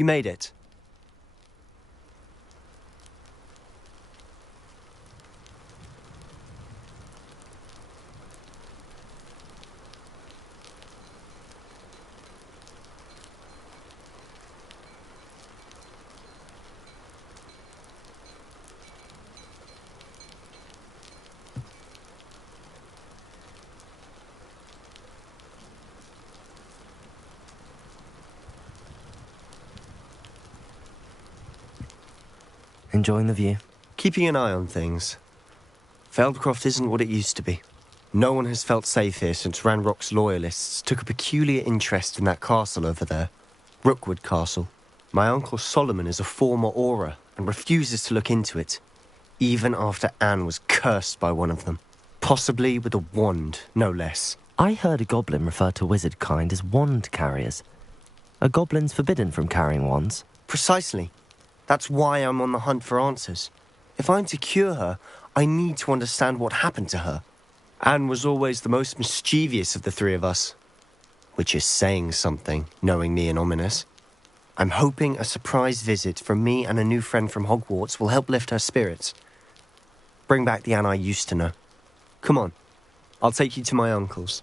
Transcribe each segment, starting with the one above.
You made it. Enjoying the view? Keeping an eye on things. Feldcroft isn't what it used to be. No one has felt safe here since Ranrock's loyalists took a peculiar interest in that castle over there. Rookwood Castle. My uncle Solomon is a former Auror and refuses to look into it, even after Anne was cursed by one of them. Possibly with a wand, no less. I heard a goblin refer to wizard kind as wand carriers. Are goblins forbidden from carrying wands? Precisely. That's why I'm on the hunt for answers. If I'm to cure her, I need to understand what happened to her. Anne was always the most mischievous of the three of us. Which is saying something, knowing me and ominous. I'm hoping a surprise visit from me and a new friend from Hogwarts will help lift her spirits. Bring back the Anne I used to know. Come on, I'll take you to my uncle's.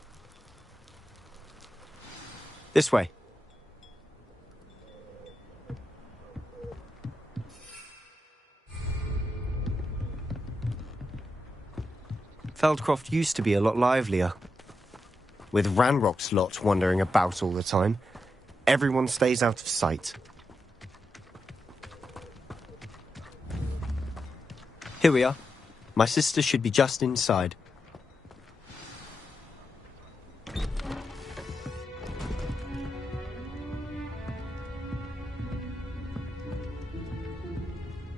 This way. Feldcroft used to be a lot livelier. With Ranrock's lot wandering about all the time, everyone stays out of sight. Here we are. My sister should be just inside.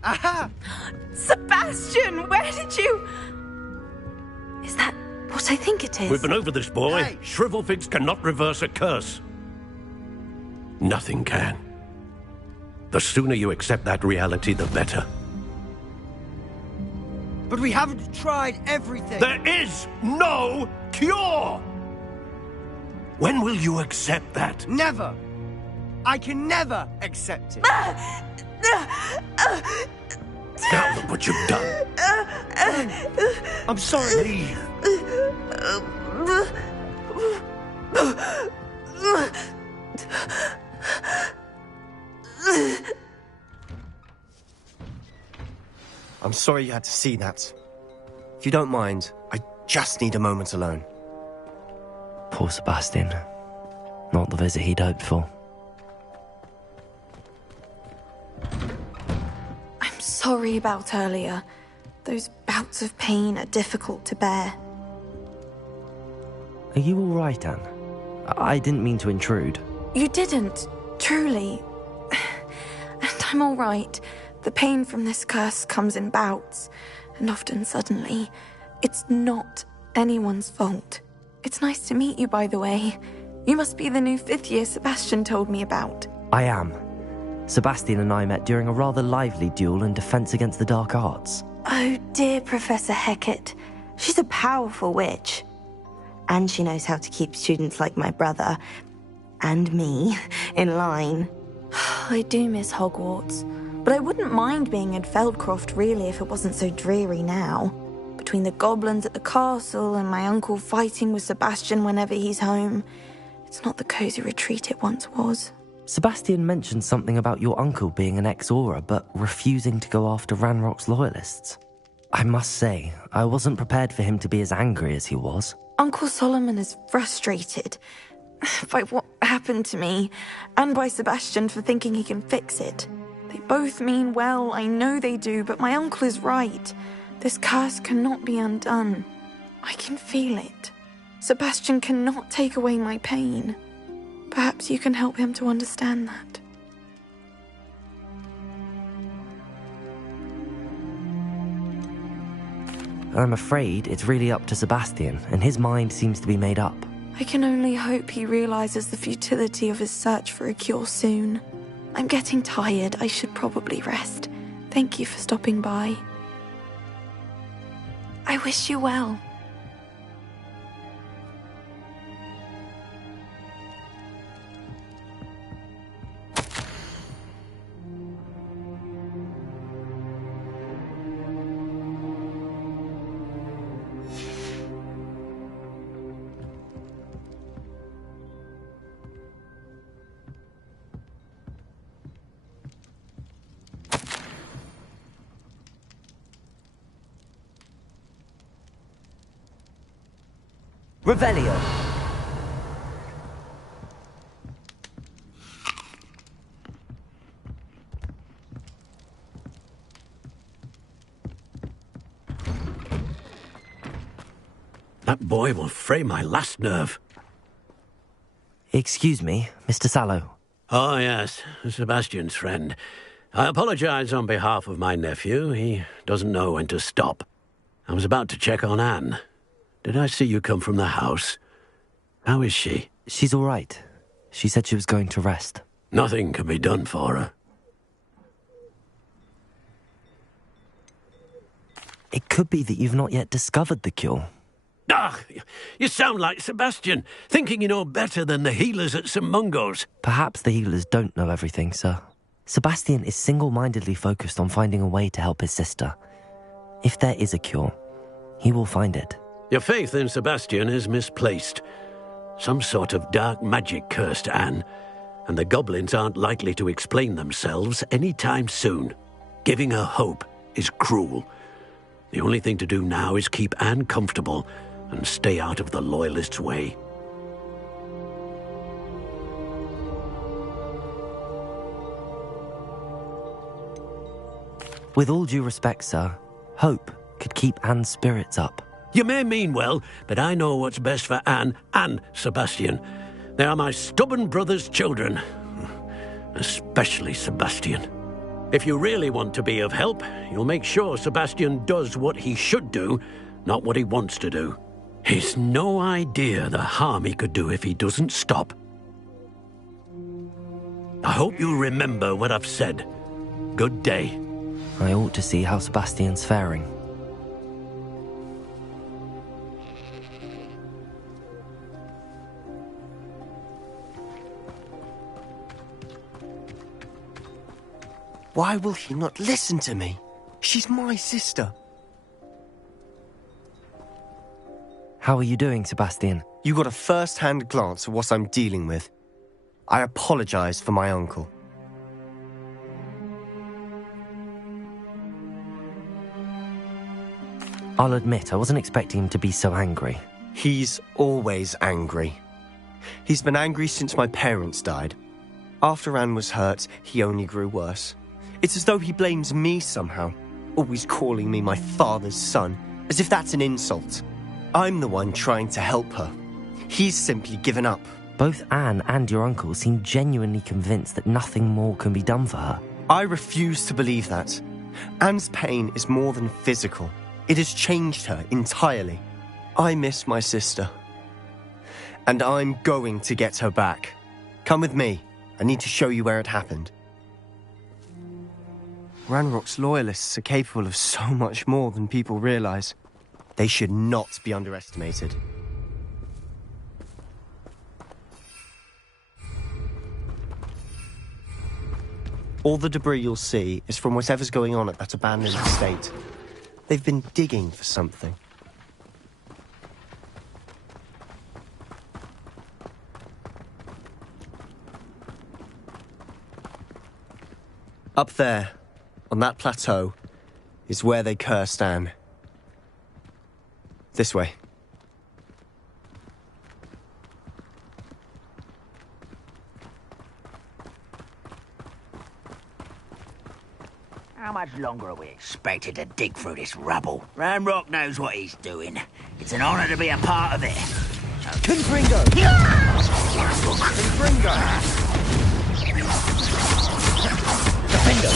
Aha! Sebastian, where did you... Is that what I think it is? We've been over this, boy. Hey! Shrivelfigs cannot reverse a curse. Nothing can. The sooner you accept that reality, the better. But we haven't tried everything. There is no cure! When will you accept that? Never. I can never accept it. Now look what you've done. I'm sorry. Leave. I'm sorry you had to see that. If you don't mind, I just need a moment alone. Poor Sebastian. Not the visit he'd hoped for. I'm sorry about earlier. Those bouts of pain are difficult to bear. Are you all right, Anne? I didn't mean to intrude. You didn't, truly. And I'm all right. The pain from this curse comes in bouts, and often suddenly. It's not anyone's fault. It's nice to meet you, by the way. You must be the new 5th year Sebastian told me about. I am. Sebastian and I met during a rather lively duel in defense against the dark arts. Oh, dear Professor Hecat. She's a powerful witch. And she knows how to keep students like my brother, and me, in line. I do miss Hogwarts, but I wouldn't mind being in Feldcroft, really, if it wasn't so dreary now. Between the goblins at the castle and my uncle fighting with Sebastian whenever he's home, it's not the cosy retreat it once was. Sebastian mentioned something about your uncle being an ex-Auror, but refusing to go after Ranrock's loyalists. I must say, I wasn't prepared for him to be as angry as he was. Uncle Solomon is frustrated by what happened to me, and by Sebastian for thinking he can fix it. They both mean well, I know they do, but my uncle is right. This curse cannot be undone. I can feel it. Sebastian cannot take away my pain. Perhaps you can help him to understand that. I'm afraid it's really up to Sebastian, and his mind seems to be made up. I can only hope he realizes the futility of his search for a cure soon. I'm getting tired. I should probably rest. Thank you for stopping by. I wish you well. Revelio. That boy will fray my last nerve. Excuse me, Mr. Sallow. Oh, yes, Sebastian's friend. I apologize on behalf of my nephew. He doesn't know when to stop. I was about to check on Anne. Did I see you come from the house? How is she? She's all right. She said she was going to rest. Nothing can be done for her. It could be that you've not yet discovered the cure. Ah, you sound like Sebastian, thinking you know better than the healers at St. Mungo's. Perhaps the healers don't know everything, sir. Sebastian is single-mindedly focused on finding a way to help his sister. If there is a cure, he will find it. Your faith in Sebastian is misplaced. Some sort of dark magic cursed Anne, and the goblins aren't likely to explain themselves any time soon. Giving her hope is cruel. The only thing to do now is keep Anne comfortable and stay out of the Loyalists' way. With all due respect, sir, hope could keep Anne's spirits up. You may mean well, but I know what's best for Anne and Sebastian. They are my stubborn brother's children. Especially Sebastian. If you really want to be of help, you'll make sure Sebastian does what he should do, not what he wants to do. He's no idea the harm he could do if he doesn't stop. I hope you'll remember what I've said. Good day. I ought to see how Sebastian's faring. Why will he not listen to me? She's my sister. How are you doing, Sebastian? You got a first-hand glance at what I'm dealing with. I apologize for my uncle. I'll admit, I wasn't expecting him to be so angry. He's always angry. He's been angry since my parents died. After Anne was hurt, he only grew worse. It's as though he blames me somehow, always calling me my father's son, as if that's an insult. I'm the one trying to help her. He's simply given up. Both Anne and your uncle seem genuinely convinced that nothing more can be done for her. I refuse to believe that. Anne's pain is more than physical. It has changed her entirely. I miss my sister. And I'm going to get her back. Come with me. I need to show you where it happened. Ranrock's Loyalists are capable of so much more than people realize. They should not be underestimated. All the debris you'll see is from whatever's going on at that abandoned estate. They've been digging for something. Up there, on that plateau, is where they cursed Anne. This way. How much longer are we expected to dig through this rubble? Ranrock knows what he's doing. It's an honor to be a part of it. Confringo! Confringo! Defender!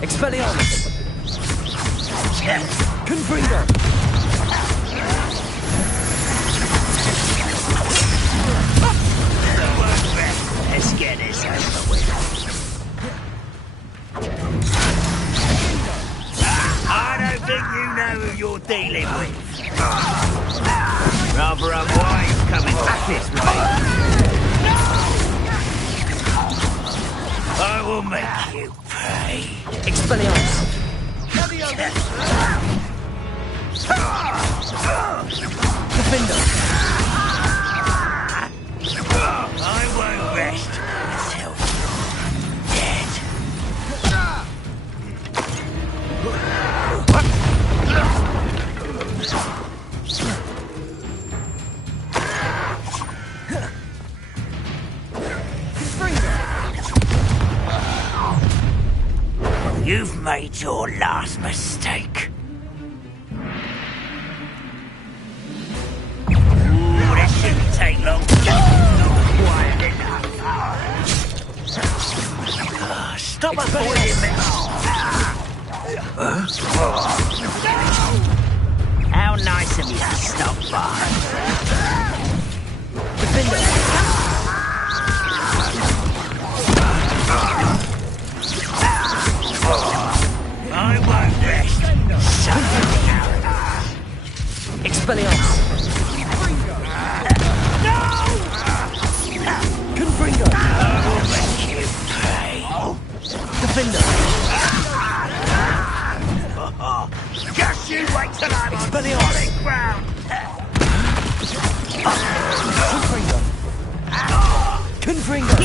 Expelliarmus! Confringo! Let's get this over with. I don't think you know who you're dealing with. Rather unwise coming back this way. I will make you pay. Expelliarmus! Defender! made your last mistake. Ooh, this shouldn't take long. Quiet enough. Stop avoiding me. How nice of you to stop by. I won't rest. Expelliarmus! No! Confringo! I will make you pay. Defender! Just you wait till I'm on solid ground. Confringo!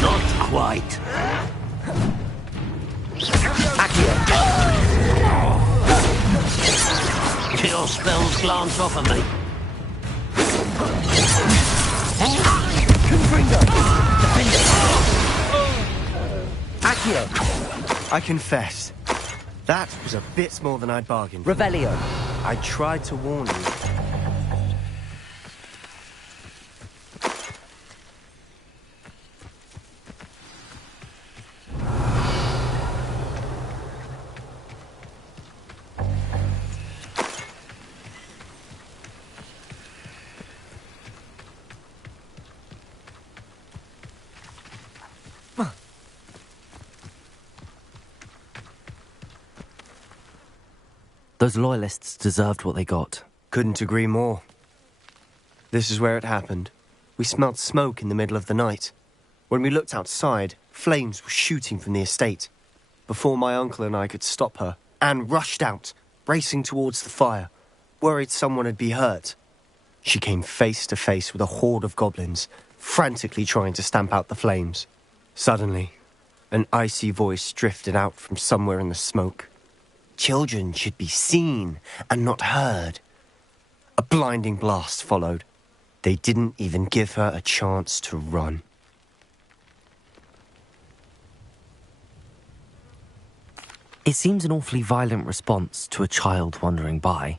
Not quite. Accio! Your spells glance off of me. Confringo! Defender! Accio! I confess, that was a bit more than I'd bargained for. Revelio! I tried to warn you. Those loyalists deserved what they got. Couldn't agree more. This is where it happened. We smelled smoke in the middle of the night. When we looked outside, flames were shooting from the estate. Before my uncle and I could stop her, Anne rushed out, racing towards the fire, worried someone had been hurt. She came face to face with a horde of goblins, frantically trying to stamp out the flames. Suddenly, an icy voice drifted out from somewhere in the smoke. Children should be seen and not heard. A blinding blast followed. They didn't even give her a chance to run. It seems an awfully violent response to a child wandering by.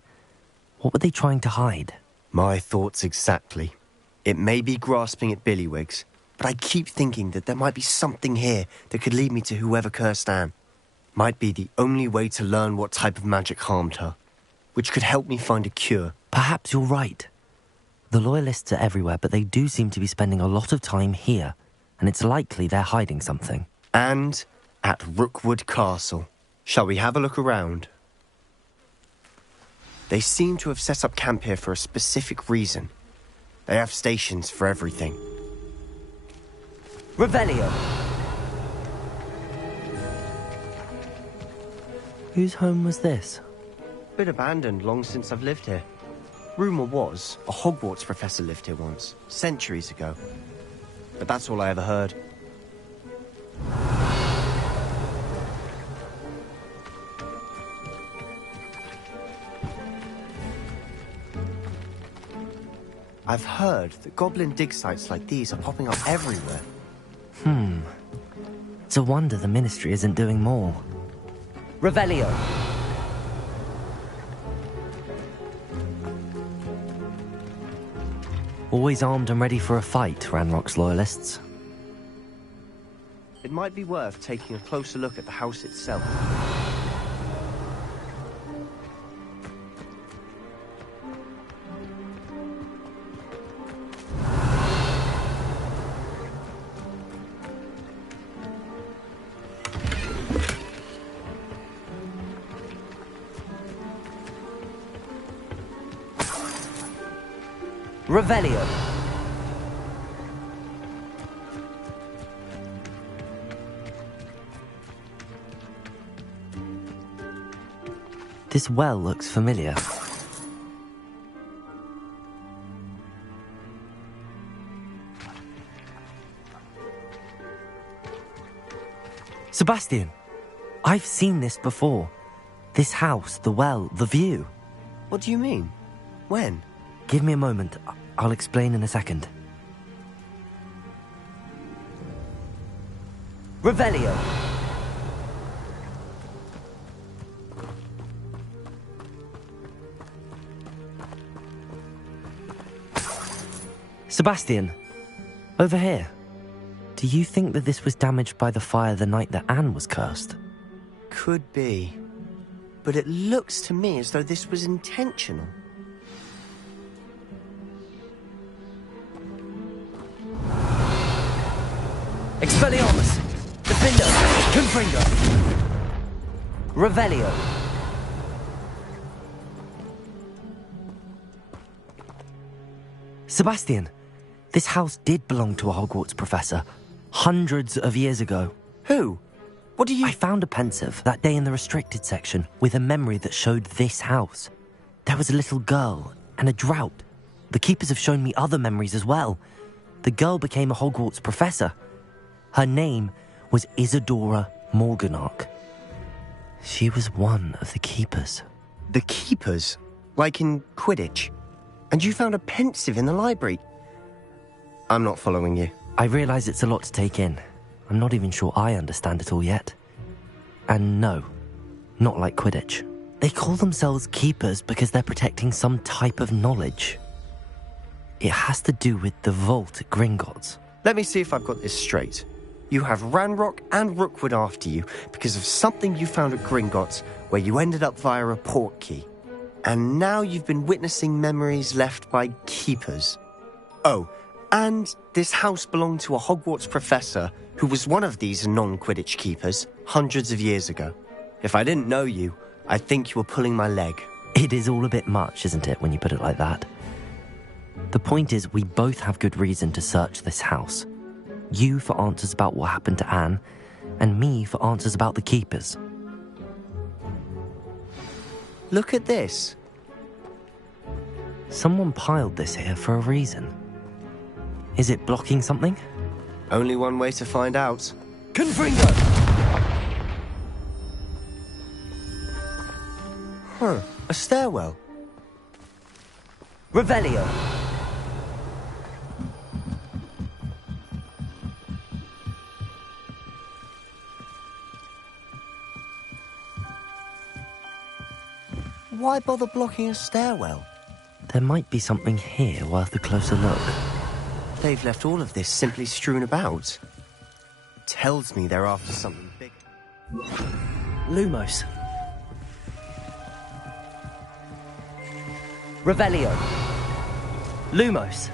What were they trying to hide? My thoughts exactly. It may be grasping at Billywigs, but I keep thinking that there might be something here that could lead me to whoever cursed Anne. Might be the only way to learn what type of magic harmed her, which could help me find a cure. Perhaps you're right. The loyalists are everywhere, but they do seem to be spending a lot of time here, and it's likely they're hiding something. And at Rookwood Castle. Shall we have a look around? They seem to have set up camp here for a specific reason. They have stations for everything. Revelio! Whose home was this? Been abandoned long since I've lived here. Rumour was a Hogwarts professor lived here once, centuries ago. But that's all I ever heard. I've heard that goblin dig sites like these are popping up everywhere. It's a wonder the Ministry isn't doing more. Revelio! Always armed and ready for a fight, Ranrock's loyalists. It might be worth taking a closer look at the house itself. Revelio! This well looks familiar. Sebastian, I've seen this before. This house, the well, the view. What do you mean? When? Give me a moment. I'll explain in a second. Revelio. Sebastian, over here. Do you think that this was damaged by the fire the night that Anne was cursed? Could be. But it looks to me as though this was intentional. Expelliarmus! Defendo! Confringo! Revelio! Sebastian, this house did belong to a Hogwarts professor, hundreds of years ago. Who? What do you... I found a pensive that day in the restricted section with a memory that showed this house. There was a little girl and a drought. The keepers have shown me other memories as well. The girl became a Hogwarts professor. Her name was Isadora Morganach. She was one of the keepers. The keepers? Like in Quidditch? And you found a pensive in the library? I'm not following you. I realise it's a lot to take in. I'm not even sure I understand it all yet. And no, not like Quidditch. They call themselves keepers because they're protecting some type of knowledge. It has to do with the vault at Gringotts. Let me see if I've got this straight. You have Ranrock and Rookwood after you because of something you found at Gringotts where you ended up via a port key. And now you've been witnessing memories left by keepers. Oh, and this house belonged to a Hogwarts professor who was one of these non-Quidditch keepers hundreds of years ago. If I didn't know you, I'd think you were pulling my leg. It is all a bit much, isn't it, when you put it like that? The point is, we both have good reason to search this house. You for answers about what happened to Anne, and me for answers about the keepers. Look at this. Someone piled this here for a reason. Is it blocking something? Only one way to find out. Confringo! Huh, a stairwell. Revelio! Why bother blocking a stairwell? There might be something here worth a closer look. They've left all of this simply strewn about. Tells me they're after something big. Lumos. Revelio. Lumos.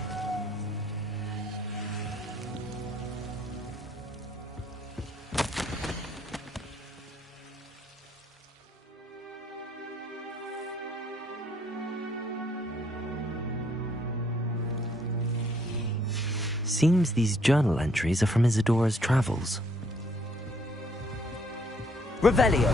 Seems these journal entries are from Isadora's travels. Revelio!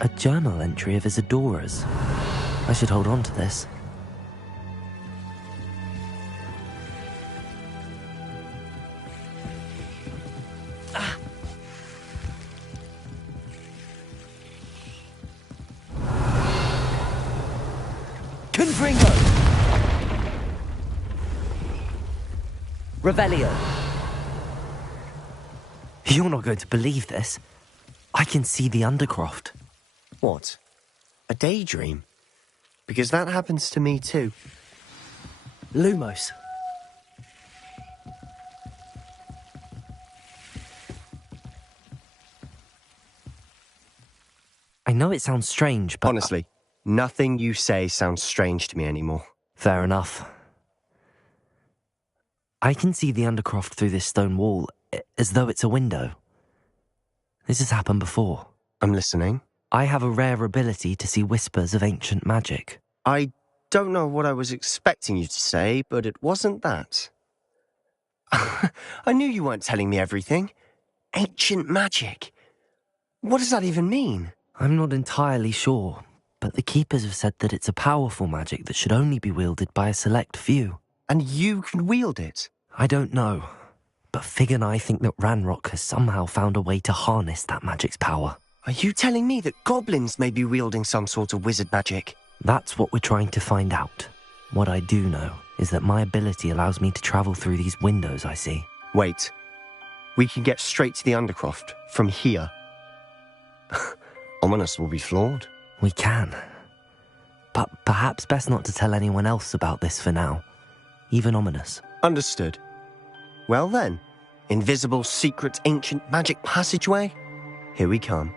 A journal entry of Isadora's. I should hold on to this. Confringo! Revelio! You're not going to believe this. I can see the Undercroft. What? A daydream? Because that happens to me too. Lumos. I know it sounds strange, but... Honestly, nothing you say sounds strange to me anymore. Fair enough. I can see the Undercroft through this stone wall, as though it's a window. This has happened before. I'm listening. I have a rare ability to see whispers of ancient magic. I don't know what I was expecting you to say, but it wasn't that. I knew you weren't telling me everything. Ancient magic. What does that even mean? I'm not entirely sure, but the Keepers have said that it's a powerful magic that should only be wielded by a select few. And you can wield it? I don't know, but Fig and I think that Ranrock has somehow found a way to harness that magic's power. Are you telling me that goblins may be wielding some sort of wizard magic? That's what we're trying to find out. What I do know is that my ability allows me to travel through these windows I see. Wait. We can get straight to the Undercroft from here. Ominous will be floored. We can. But perhaps best not to tell anyone else about this for now. Even Ominous. Understood. Well then, invisible, secret, ancient magic passageway? Here we come.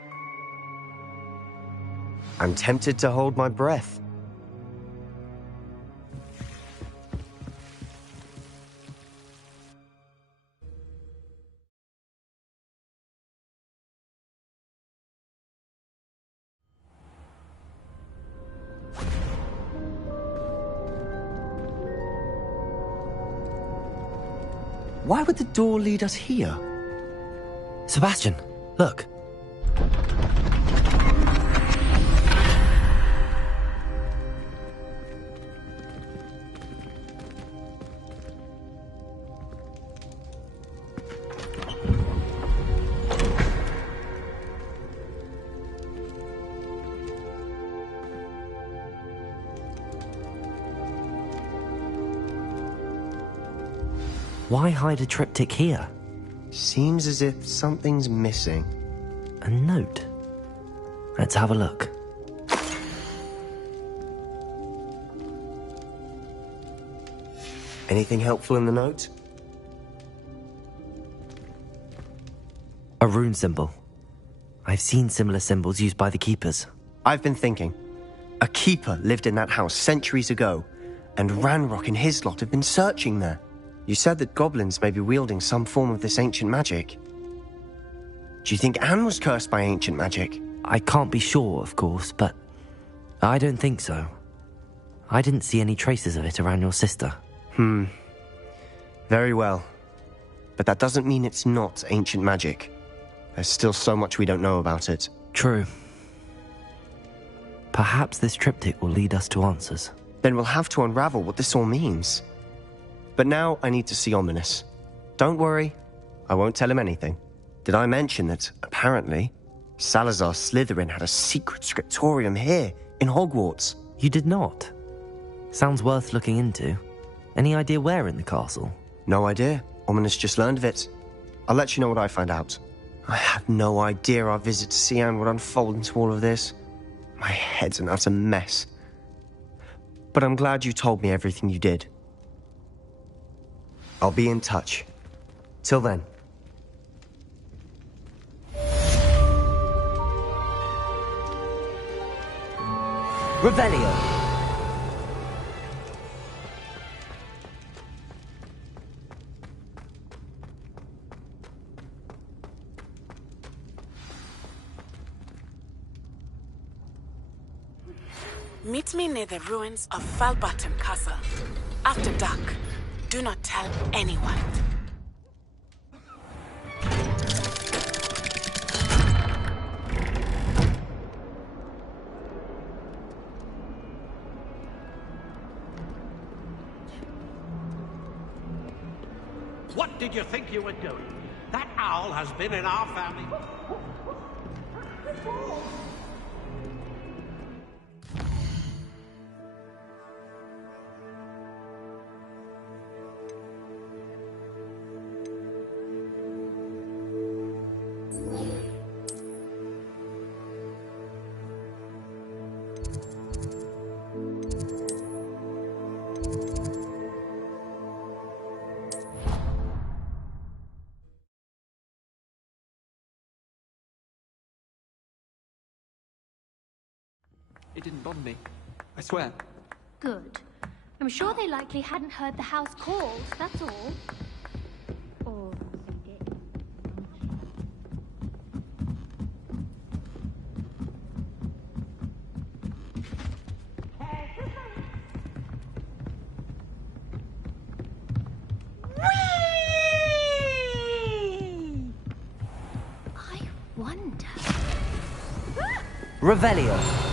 I'm tempted to hold my breath. Why would the door lead us here? Sebastian, look. Why hide a triptych here? Seems as if something's missing. A note. Let's have a look. Anything helpful in the note? A rune symbol. I've seen similar symbols used by the keepers. I've been thinking. A keeper lived in that house centuries ago, and Ranrock and his lot have been searching there. You said that goblins may be wielding some form of this ancient magic. Do you think Anne was cursed by ancient magic? I can't be sure, of course, but I don't think so. I didn't see any traces of it around your sister. Very well. But that doesn't mean it's not ancient magic. There's still so much we don't know about it. True. Perhaps this triptych will lead us to answers. Then we'll have to unravel what this all means. But now I need to see Ominous. Don't worry, I won't tell him anything. Did I mention that, apparently, Salazar Slytherin had a secret scriptorium here, in Hogwarts? You did not? Sounds worth looking into. Any idea where in the castle? No idea. Ominous just learned of it. I'll let you know what I find out. I had no idea our visit to see Anne would unfold into all of this. My head's an utter mess. But I'm glad you told me everything you did. I'll be in touch. Till then. Revelio! Meet me near the ruins of Falbottom Castle. After dark. Do not tell anyone. What did you think you were doing? That owl has been in our family. It didn't bother me. I swear. Good. I'm sure they likely hadn't heard the house calls, that's all. Or they did. I wonder... Revelio!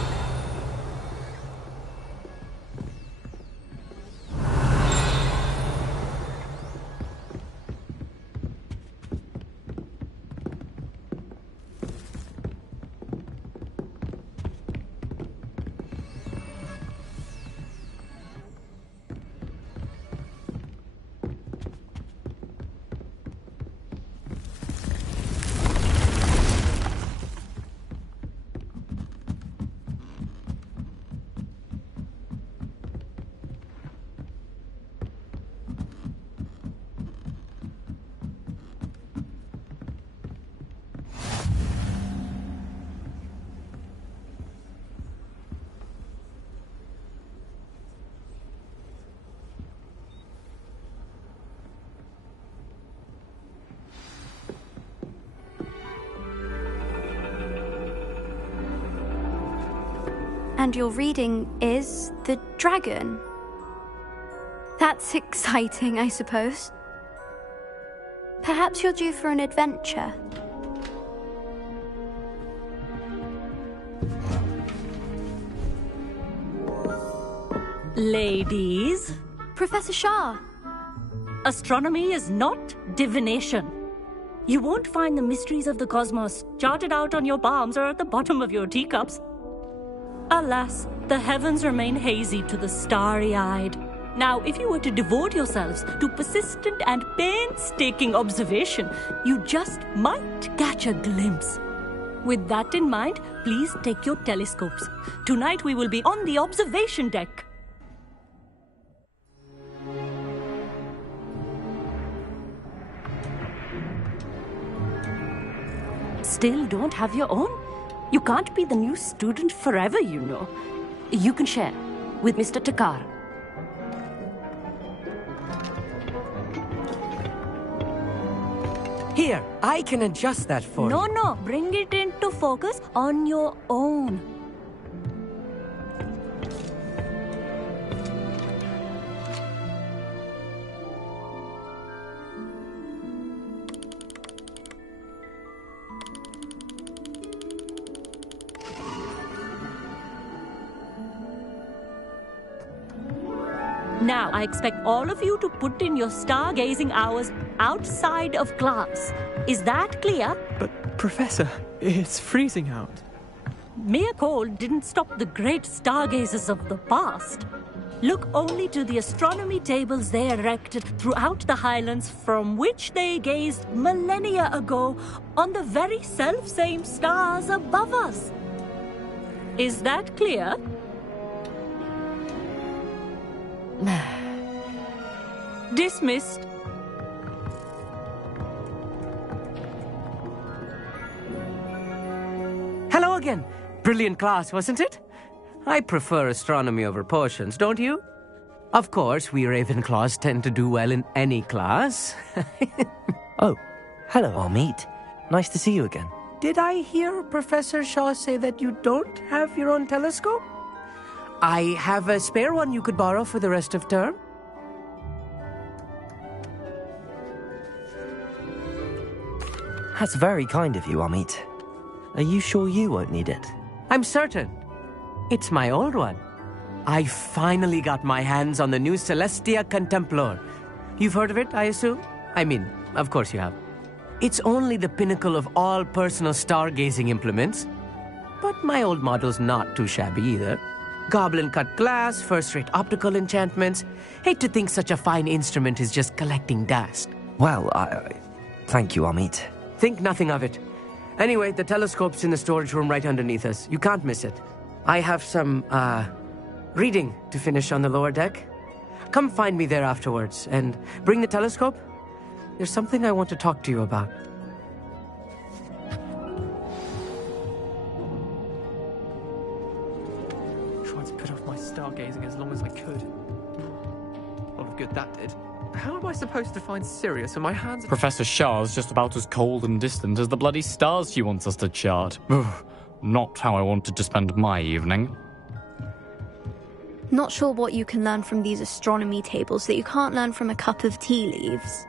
understand your reading is the dragon. That's exciting, I suppose. Perhaps you're due for an adventure. Ladies, Professor Shah. astronomy is not divination. You won't find the mysteries of the cosmos charted out on your palms or at the bottom of your teacups. Alas, the heavens remain hazy to the starry-eyed. Now, if you were to devote yourselves to persistent and painstaking observation, you just might catch a glimpse. With that in mind, please take your telescopes. Tonight we will be on the observation deck. Still don't have your own? You can't be the new student forever, you know. You can share with Mr. Takar. Here, I can adjust that for you. No, bring it into focus on your own. Now, I expect all of you to put in your stargazing hours outside of class. Is that clear? But, Professor, it's freezing out. Mere cold didn't stop the great stargazers of the past. Look only to the astronomy tables they erected throughout the highlands from which they gazed millennia ago on the very self-same stars above us. Is that clear? Dismissed. Hello again. Brilliant class, wasn't it? I prefer astronomy over potions, don't you? Of course, we Ravenclaws tend to do well in any class. Oh, hello, Amit. Nice to see you again. Did I hear Professor Shaw say that you don't have your own telescope? I have a spare one you could borrow for the rest of term. That's very kind of you, Amit. Are you sure you won't need it? I'm certain. It's my old one. I finally got my hands on the new Celestia Contemplor. You've heard of it, I assume? I mean, of course you have. It's only the pinnacle of all personal stargazing implements. But my old model's not too shabby either. Goblin-cut glass, first-rate optical enchantments. Hate to think such a fine instrument is just collecting dust. Well, thank you, Amit. Think nothing of it. Anyway, the telescope's in the storage room right underneath us. You can't miss it. I have some, reading to finish on the lower deck. Come find me there afterwards, and bring the telescope. There's something I want to talk to you about. Tried to put off my stargazing as long as I could. A lot of good that did. How am I supposed to find Sirius when my hands are... Professor Shah's just about as cold and distant as the bloody stars she wants us to chart. Ugh, not how I wanted to spend my evening. Not sure what you can learn from these astronomy tables that you can't learn from a cup of tea leaves.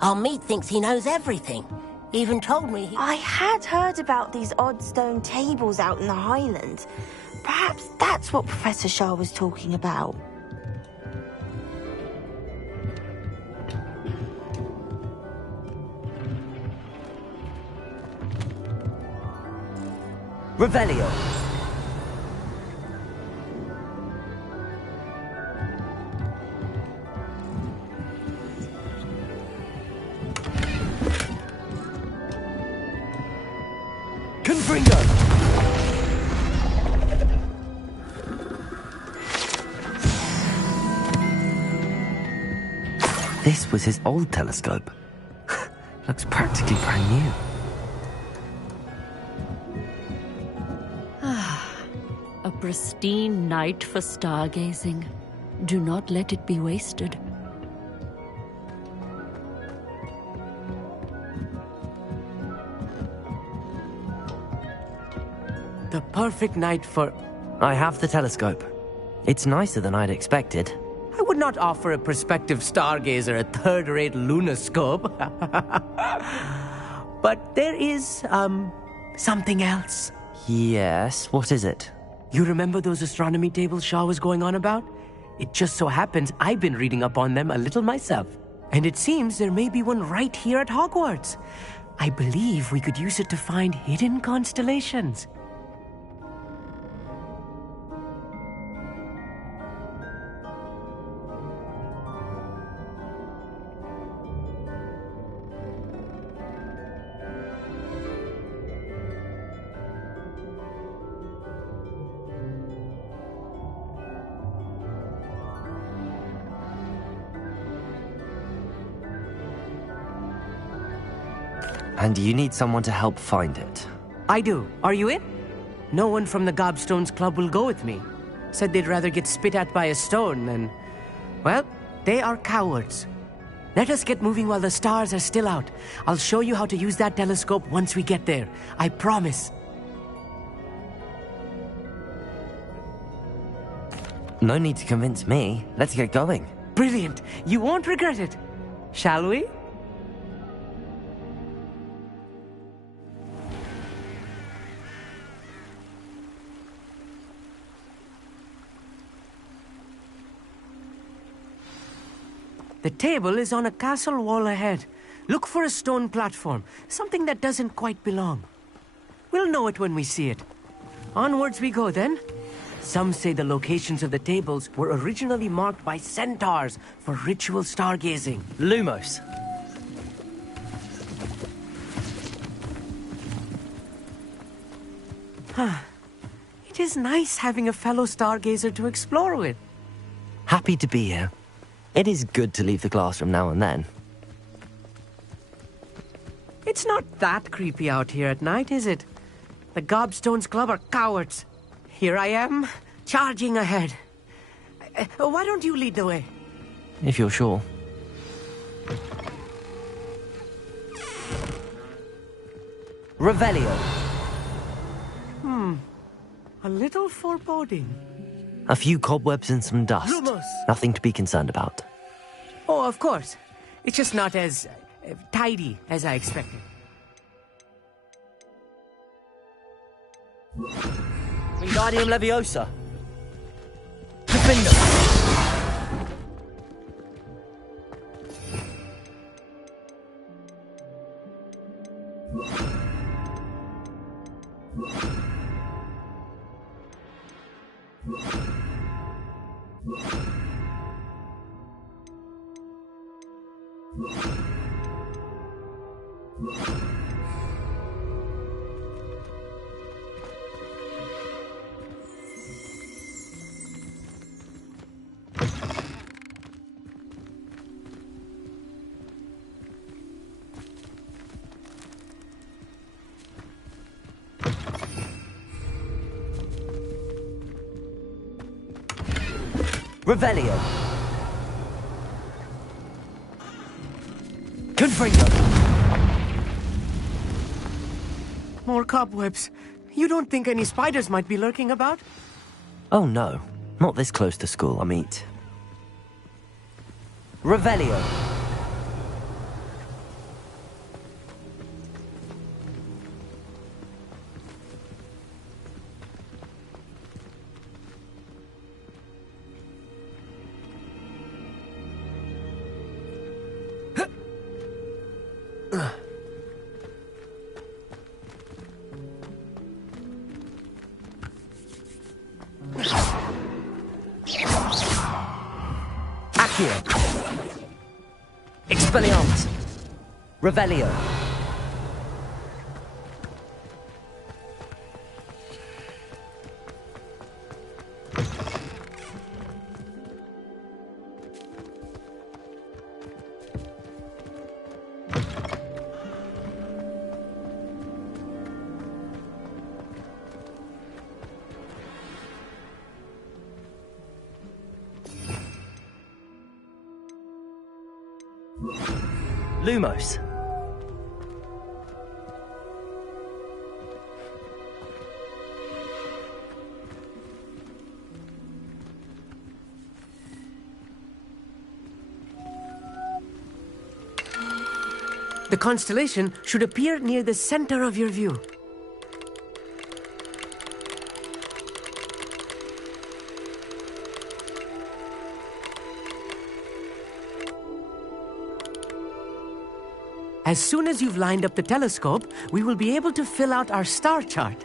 Amit thinks he knows everything. Even told me he... I had heard about these odd stone tables out in the Highlands. Perhaps that's what Professor Shah was talking about. Revelio. Confringo. This was his old telescope. Looks practically brand new. A pristine night for stargazing. Do not let it be wasted. The perfect night for... I have the telescope. It's nicer than I'd expected. I would not offer a prospective stargazer a third-rate lunoscope. But there is, something else. Yes, what is it? You remember those astronomy tables Shaw was going on about? It just so happens I've been reading up on them a little myself. And it seems there may be one right here at Hogwarts. I believe we could use it to find hidden constellations. And you need someone to help find it. I do. Are you in? No one from the Gobstones Club will go with me. Said they'd rather get spit at by a stone than... Well, they are cowards. Let us get moving while the stars are still out. I'll show you how to use that telescope once we get there. I promise. No need to convince me. Let's get going. Brilliant. You won't regret it. Shall we? The table is on a castle wall ahead. Look for a stone platform, something that doesn't quite belong. We'll know it when we see it. Onwards we go then. Some say the locations of the tables were originally marked by centaurs for ritual stargazing. Lumos. It is nice having a fellow stargazer to explore with. Happy to be here. It is good to leave the classroom now and then. It's not that creepy out here at night, is it? The Gobstones Club are cowards. Here I am, charging ahead. Why don't you lead the way? If you're sure. Revelio. A little foreboding. A few cobwebs and some dust. Lumos. Nothing to be concerned about. Oh, of course. It's just not as tidy as I expected. Wingardium Leviosa. Defender. Revelio. Confringo. More cobwebs. You don't think any spiders might be lurking about? Oh no, not this close to school, I mean. Revelio. Expelliarmus. Revelio. Lumos. The constellation should appear near the center of your view. As soon as you've lined up the telescope, we will be able to fill out our star chart.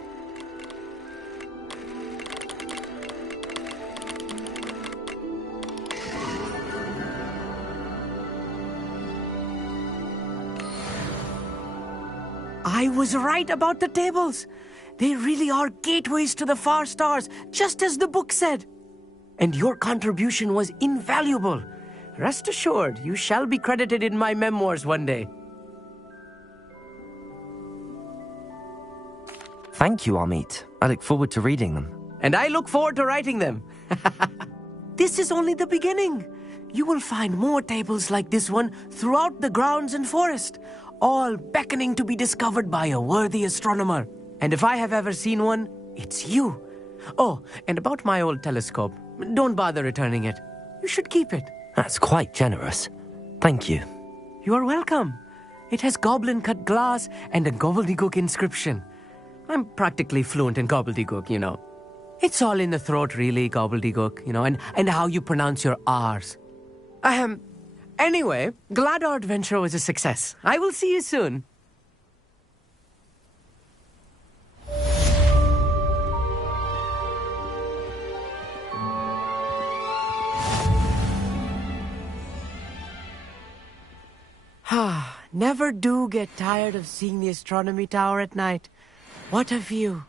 I was right about the tables. They really are gateways to the far stars, just as the book said. And your contribution was invaluable. Rest assured, you shall be credited in my memoirs one day. Thank you, Amit. I look forward to reading them. And I look forward to writing them. This is only the beginning. You will find more tables like this one throughout the grounds and forest, all beckoning to be discovered by a worthy astronomer. And if I have ever seen one, it's you. Oh, and about my old telescope, don't bother returning it. You should keep it. That's quite generous. Thank you. You are welcome. It has goblin-cut glass and a gobbledygook inscription. I'm practically fluent in gobbledygook, you know. It's all in the throat, really, gobbledygook, you know, and how you pronounce your R's. Anyway, glad our adventure was a success. I will see you soon. Never do get tired of seeing the astronomy tower at night. What a view.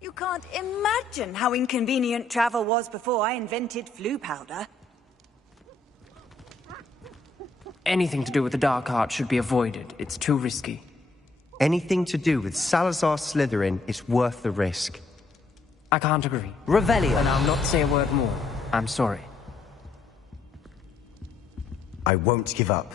You can't imagine how inconvenient travel was before I invented flu powder. Anything to do with the dark arts should be avoided. It's too risky. Anything to do with Salazar Slytherin is worth the risk. I can't agree. Revelio. And I'll not say a word more. I'm sorry. I won't give up.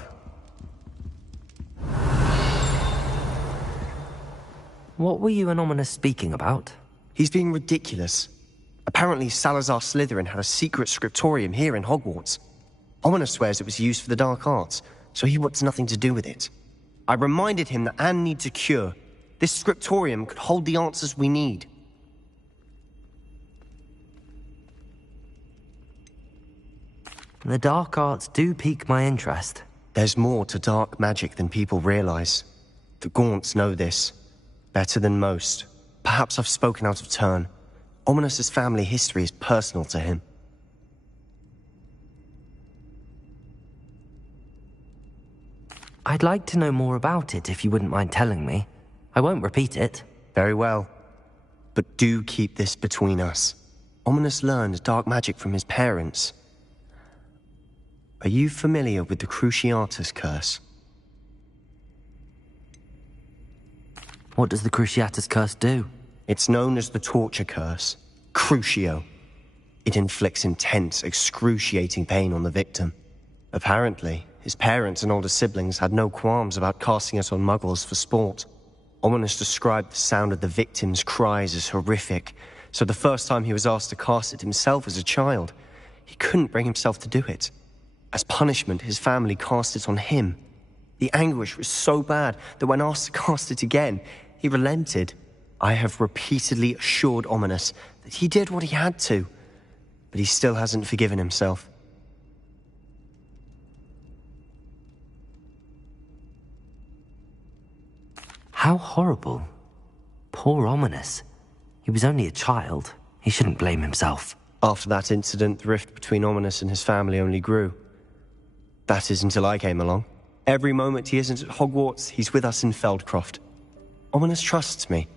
What were you and Ominous speaking about? He's being ridiculous. Apparently Salazar Slytherin had a secret scriptorium here in Hogwarts. Ominous swears it was used for the dark arts, so he wants nothing to do with it. I reminded him that Anne needs a cure. This scriptorium could hold the answers we need. The dark arts do pique my interest. There's more to dark magic than people realize. The Gaunts know this. Better than most. Perhaps I've spoken out of turn. Ominous's family history is personal to him. I'd like to know more about it if you wouldn't mind telling me. I won't repeat it. Very well. But do keep this between us. Ominous learned dark magic from his parents. Are you familiar with the Cruciatus Curse? What does the Cruciatus Curse do? It's known as the Torture Curse. Crucio. It inflicts intense, excruciating pain on the victim. Apparently, his parents and older siblings had no qualms about casting it on muggles for sport. Ominous described the sound of the victim's cries as horrific, so the first time he was asked to cast it himself as a child, he couldn't bring himself to do it. As punishment, his family cast it on him. The anguish was so bad that when asked to cast it again, he relented. I have repeatedly assured Ominous that he did what he had to, but he still hasn't forgiven himself. How horrible. Poor Ominous. He was only a child. He shouldn't blame himself. After that incident, the rift between Ominous and his family only grew. That is until I came along. Every moment he isn't at Hogwarts, he's with us in Feldcroft. Ominous trusts me.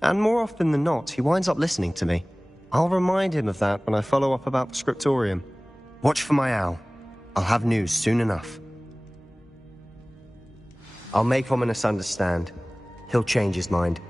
And more often than not, he winds up listening to me. I'll remind him of that when I follow up about the scriptorium. Watch for my owl. I'll have news soon enough. I'll make Ominous understand. He'll change his mind.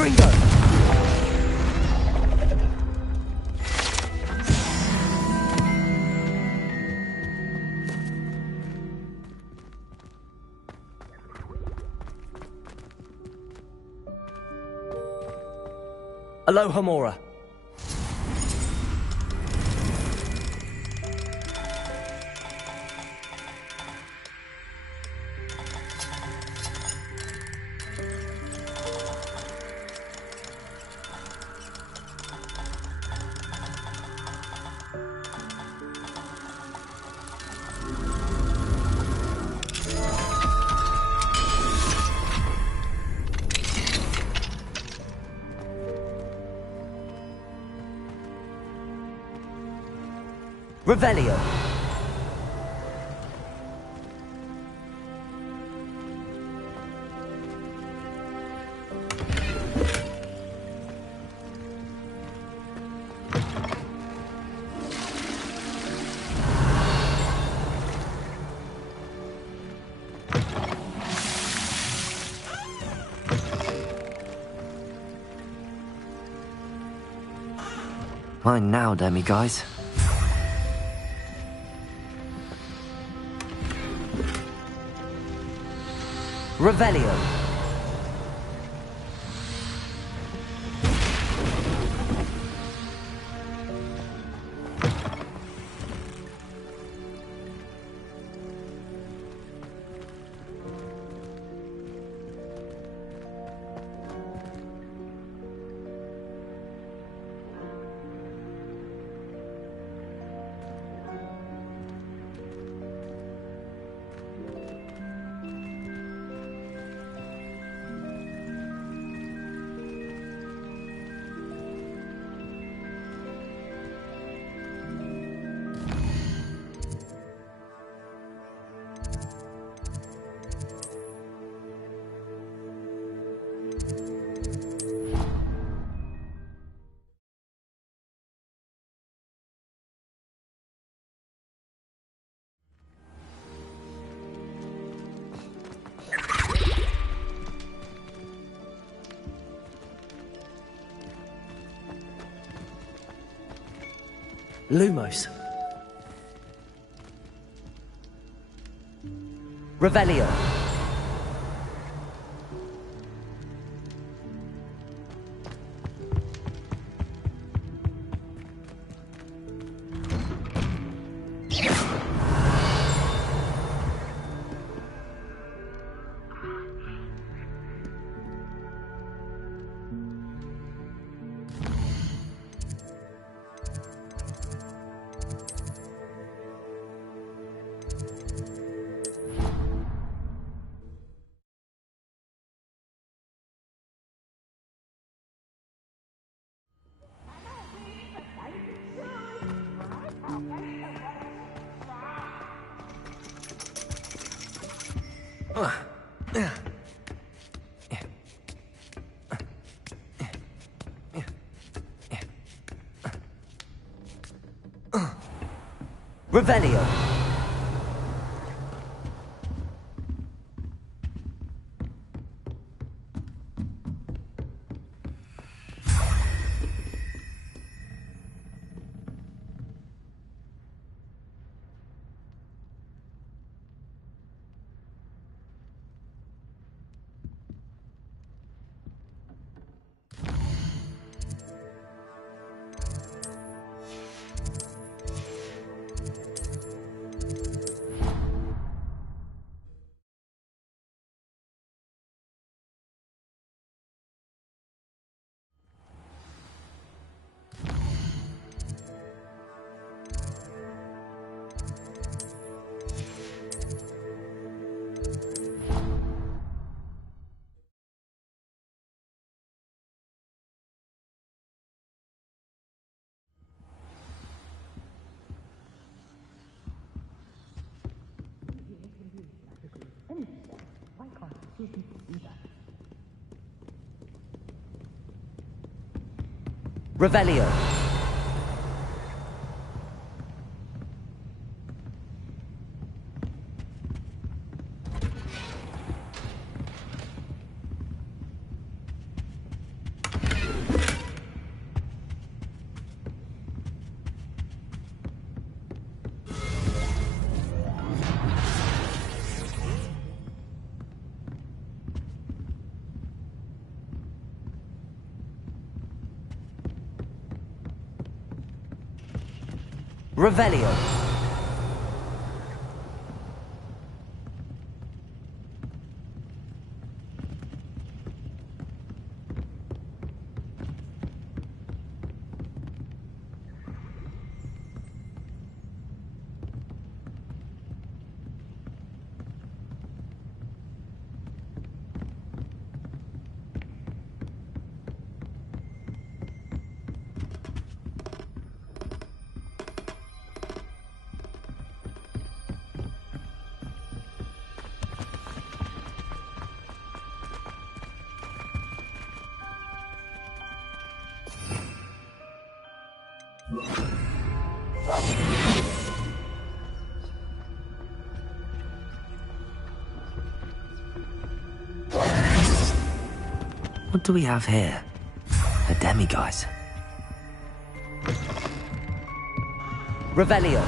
Gringo! Aloha Mora. Revelio. Fine now, demiguise. Revelio. Lumos. Revelio. Revelio. Revelio. Revelio. What do we have here? A demiguise. Revelio.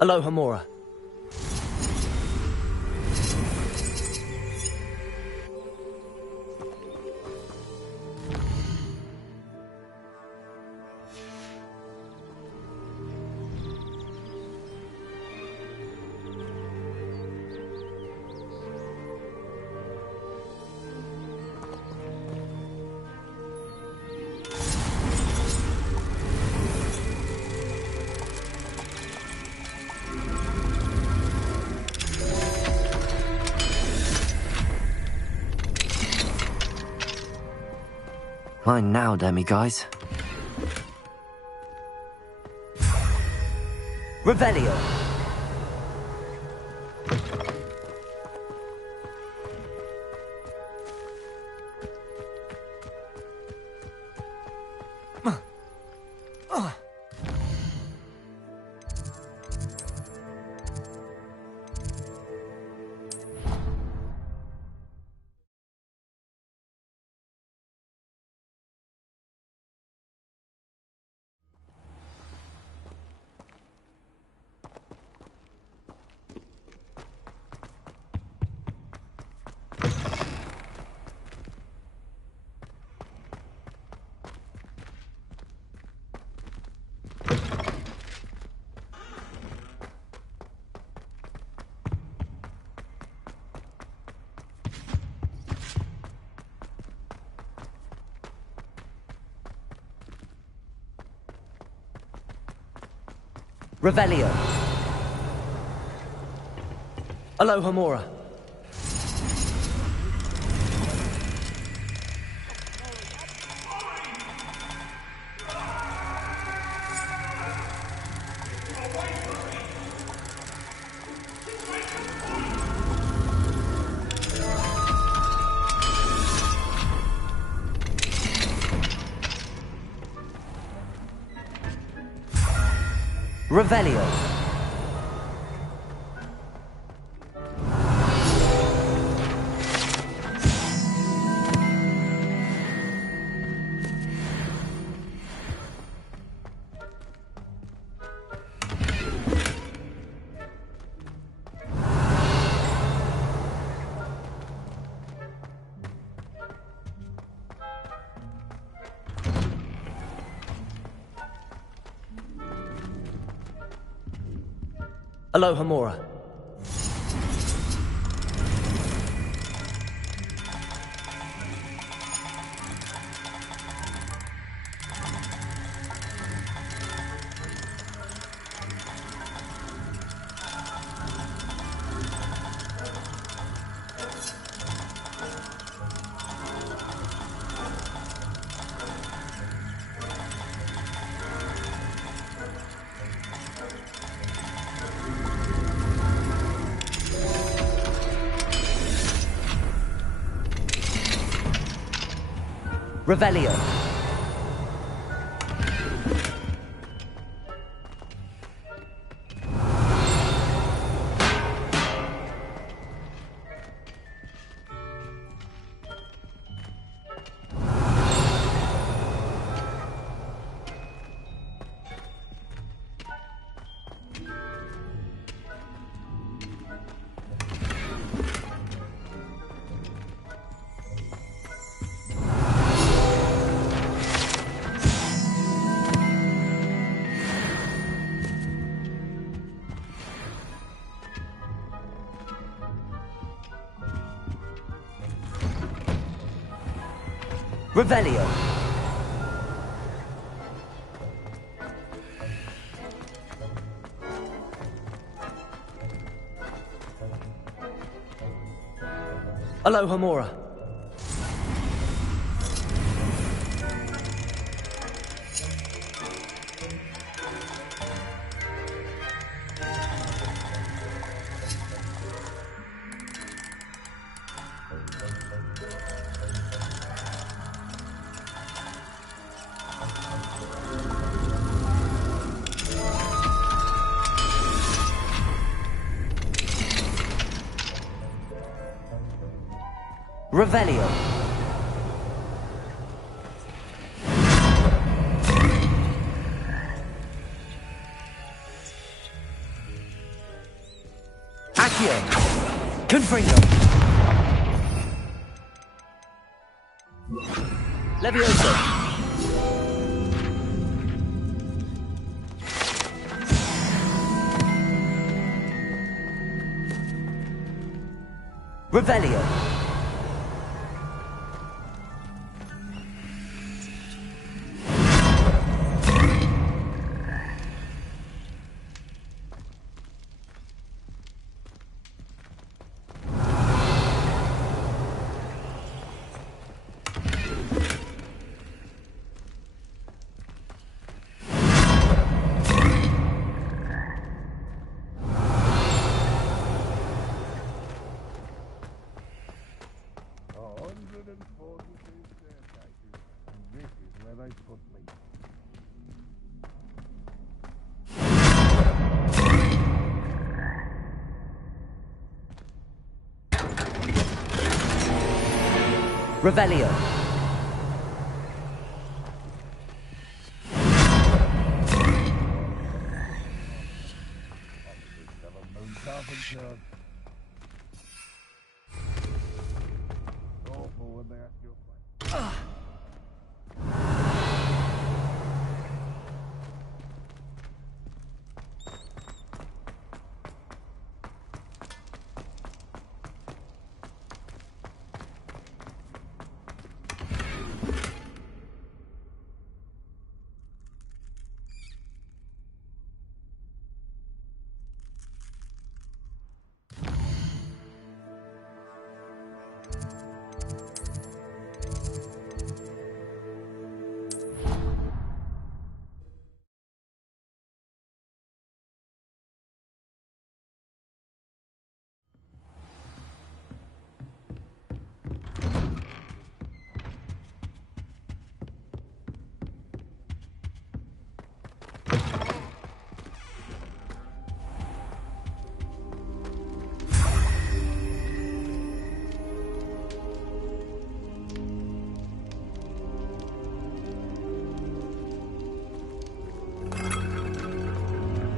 Aloha Mora. Mine now, demiguise. Revelio. Revelio. Aloha Mora. Revelio. Aloha Mora. Revelio. Revelio. Alohomora. Revelio. Accio. Confringo. Levioso. Revelio. Revelio.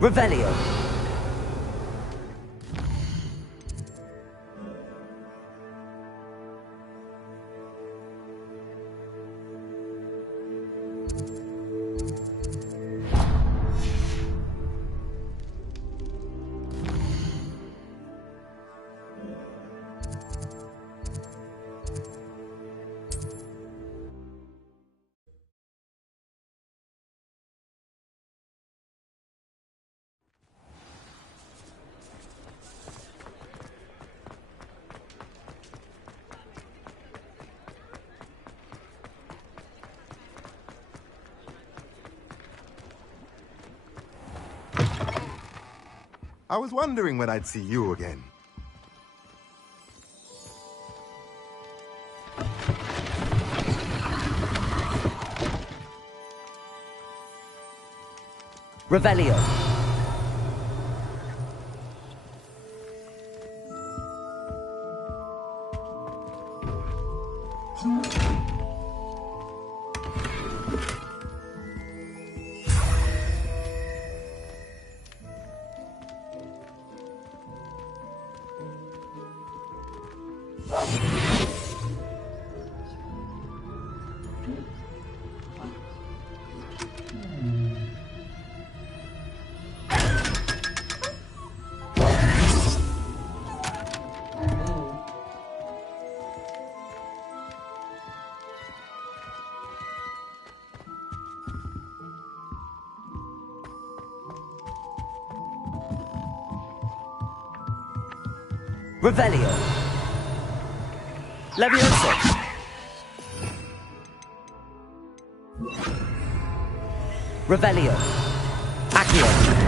Revelio. I was wondering when I'd see you again. Revelio. Revelio. Levioso. Revelio. Accio.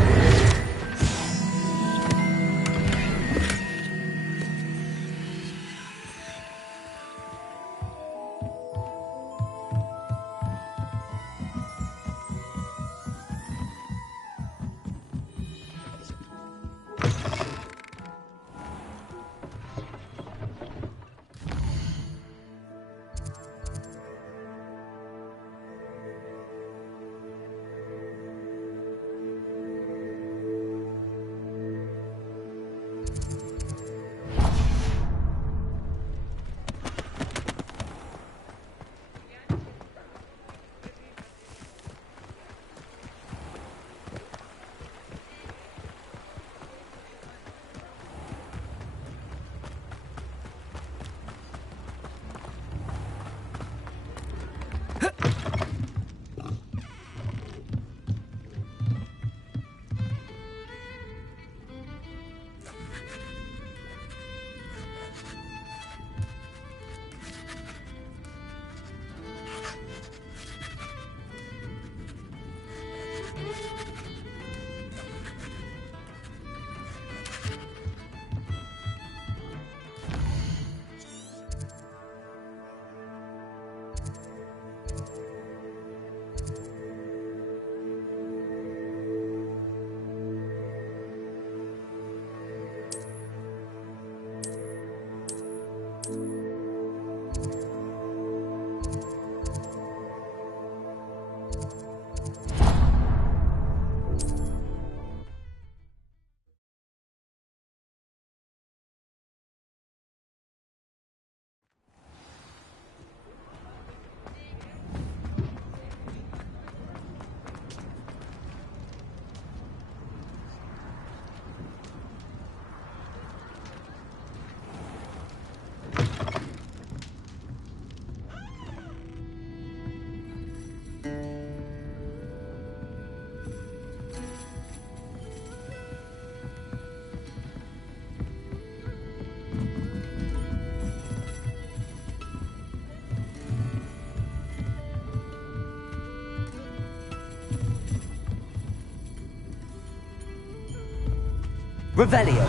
Revelio.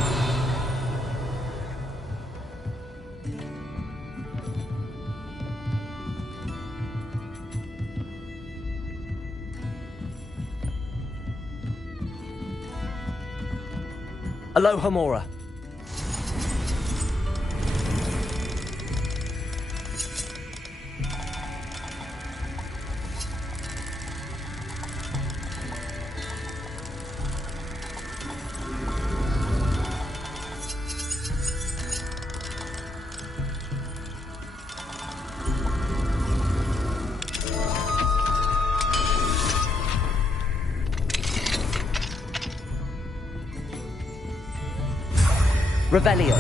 Aloha Mora. Revelio.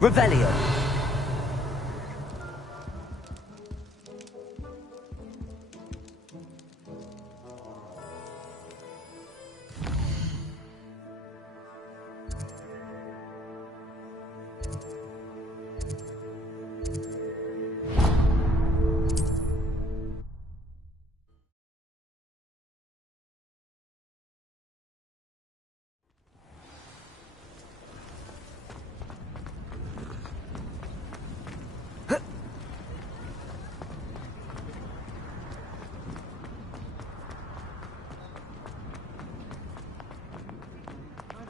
Revelio.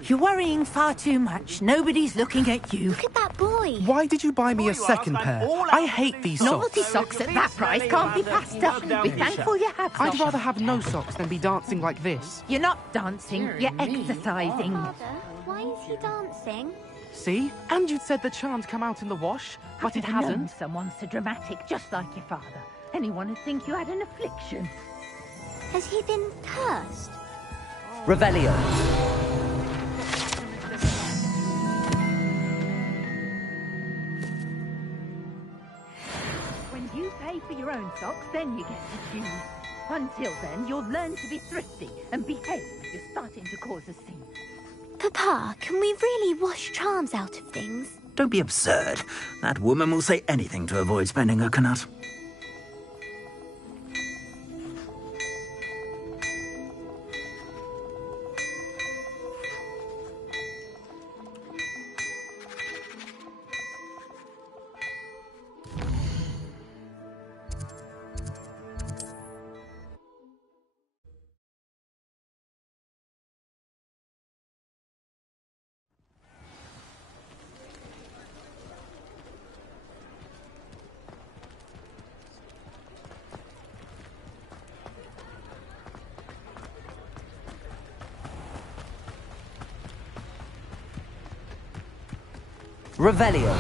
You're worrying far too much. Nobody's looking at you. Look at that boy. Why did you buy me a second pair? I hate these socks. Naughty socks at that price can't be passed up. Be thankful you have I'd socks. rather have no socks than be dancing like this. You're not dancing, you're exercising. Why is he dancing? See? And you'd said the charm'd come out in the wash, but it I've known hasn't. someone so dramatic, just like your father. Anyone would think you had an affliction. Has he been cursed? Revelio. When you pay for your own socks, then you get to choose. Until then, you'll learn to be thrifty and behave. You're starting to cause a scene. Papa, can we really wash charms out of things? Don't be absurd. That woman will say anything to avoid spending her knut. Revelio.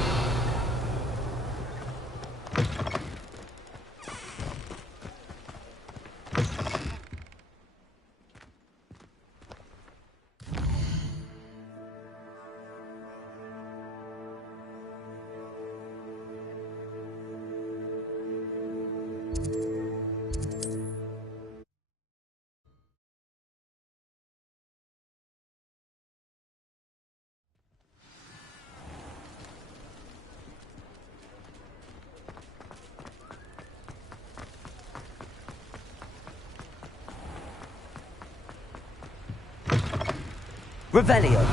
Revelio.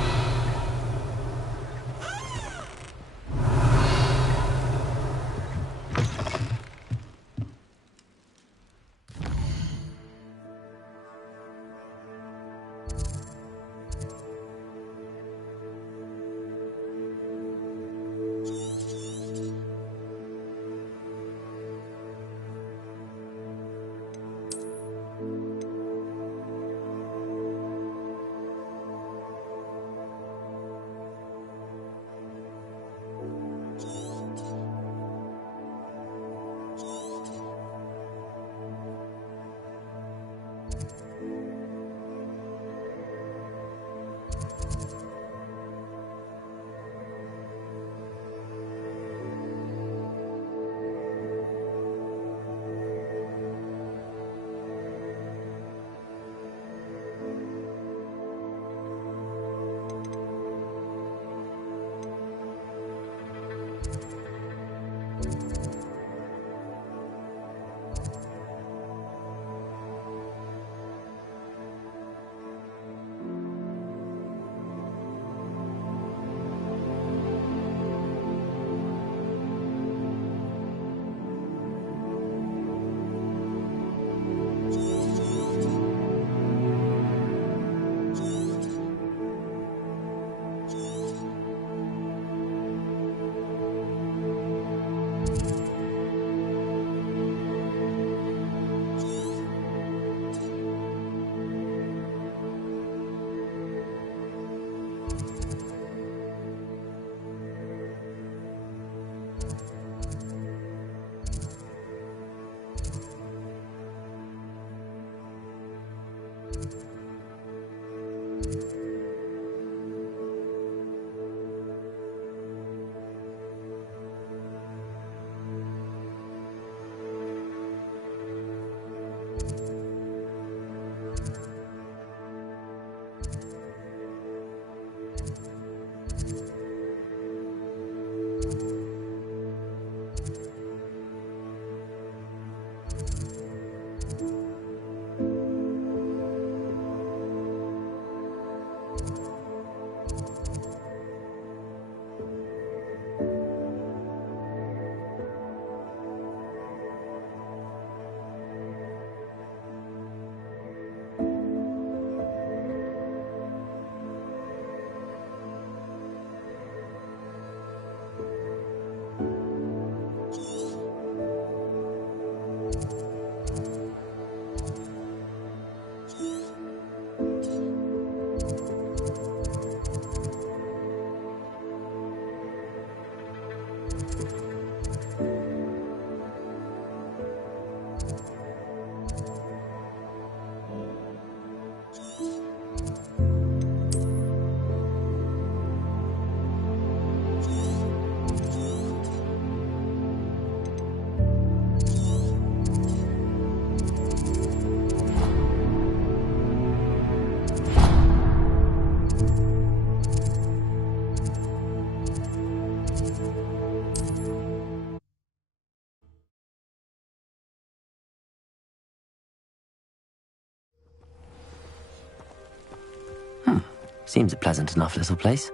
Seems a pleasant enough little place.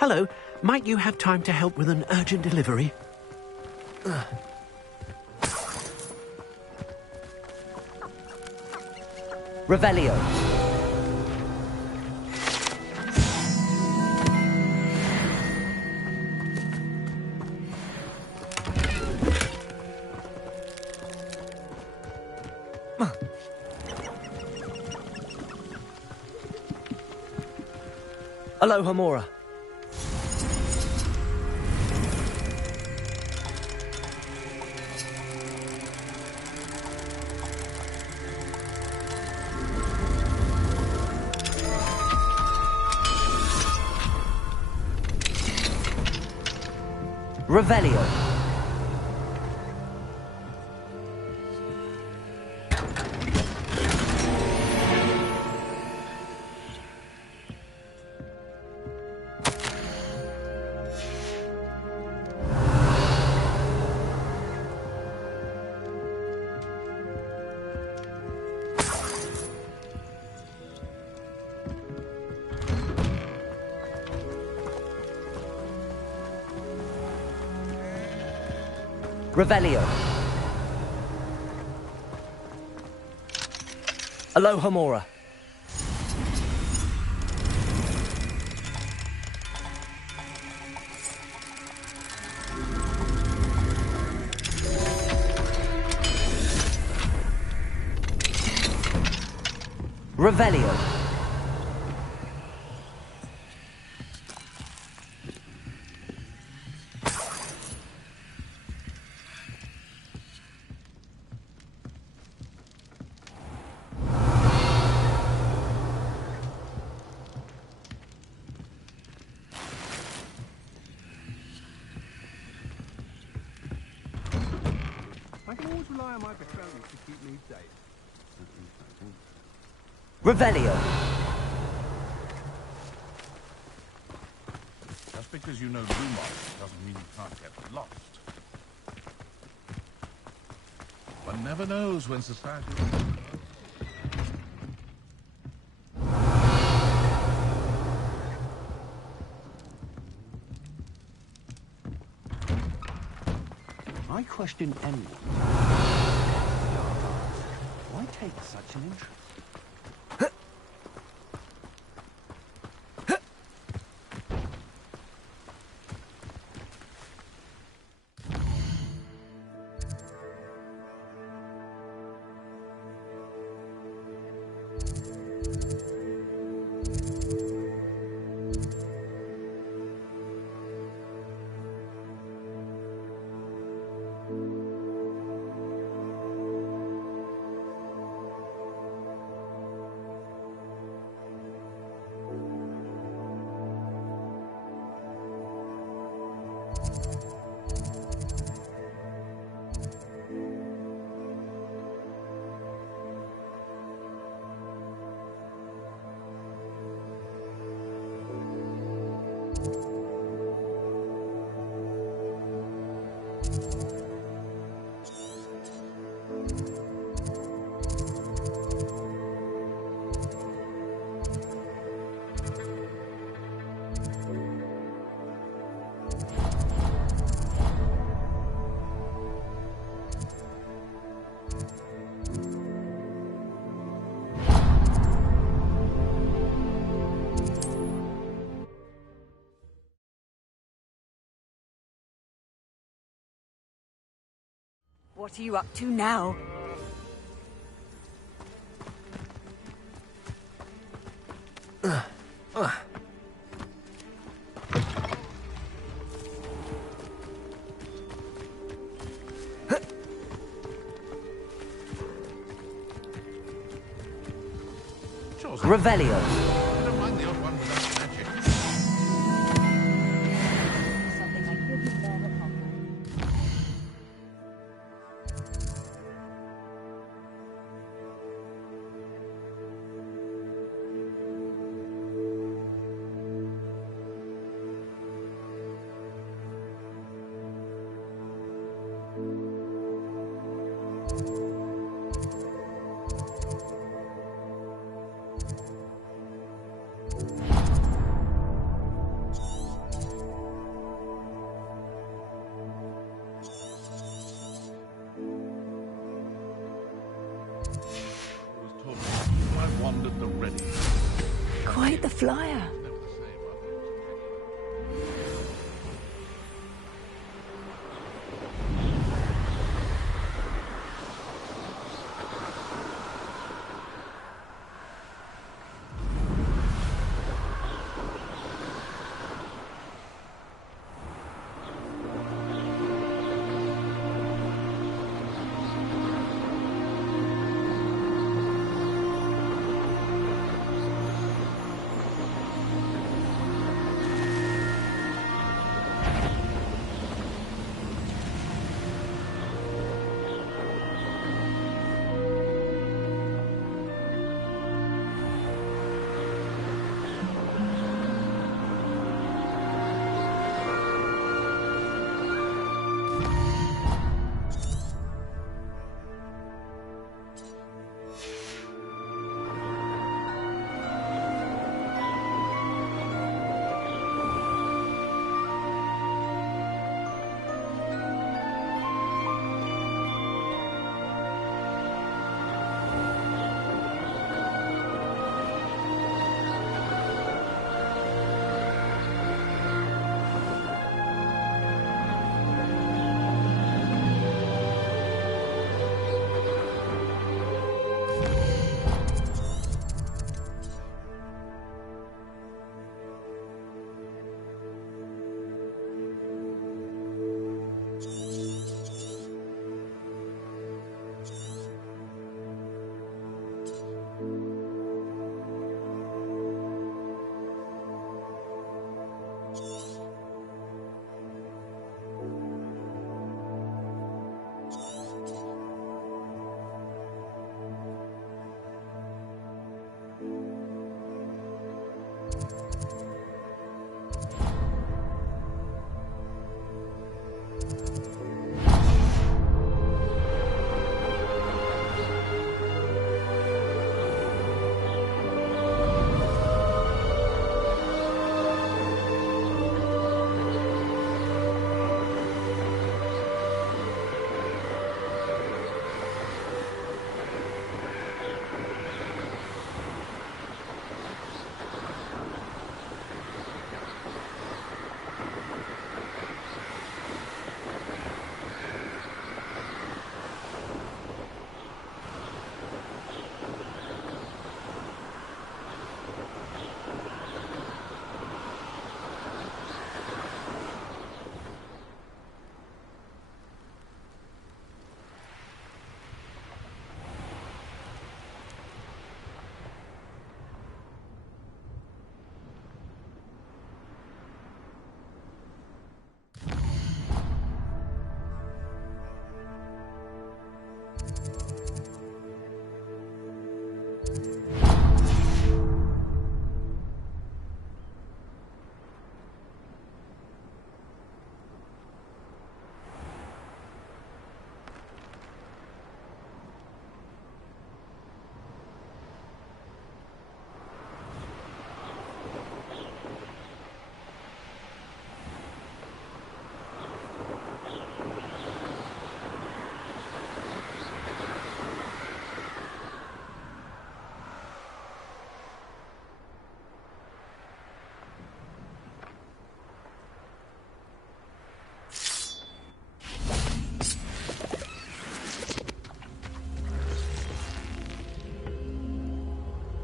Hello. Might you have time to help with an urgent delivery? Revelio. Aloha Mora. Revelio. Revelio. Aloha Mora. Revelio. I can always rely on my betrothed to keep me safe. Revelio. Just because you know Lumos doesn't mean you can't get lost. One never knows when society... I question anyone. Why take such an interest? What are you up to now? Revelio. I don't mind the odd one without magic. Something I couldn't bear at home. I wandered the ready. Quite the flyer.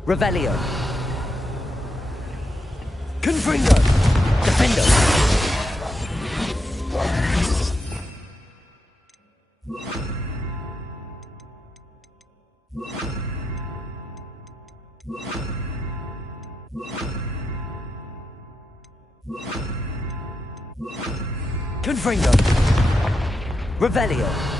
Revelio. Confringo. Defendo. Confringo. Revelio.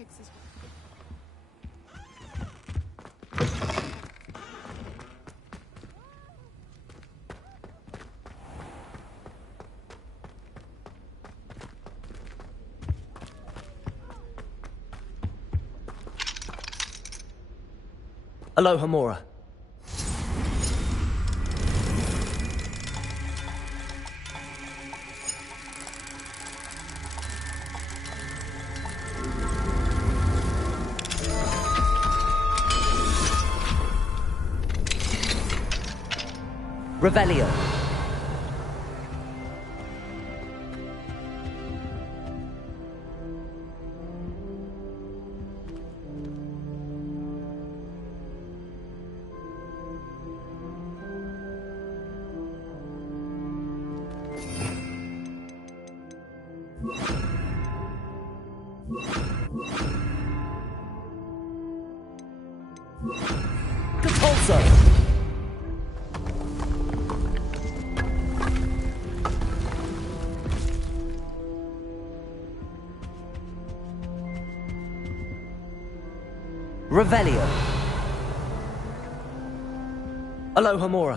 Eggs as Aloha Mora. Revelio. Compulso. Revelio. Aloha Mora.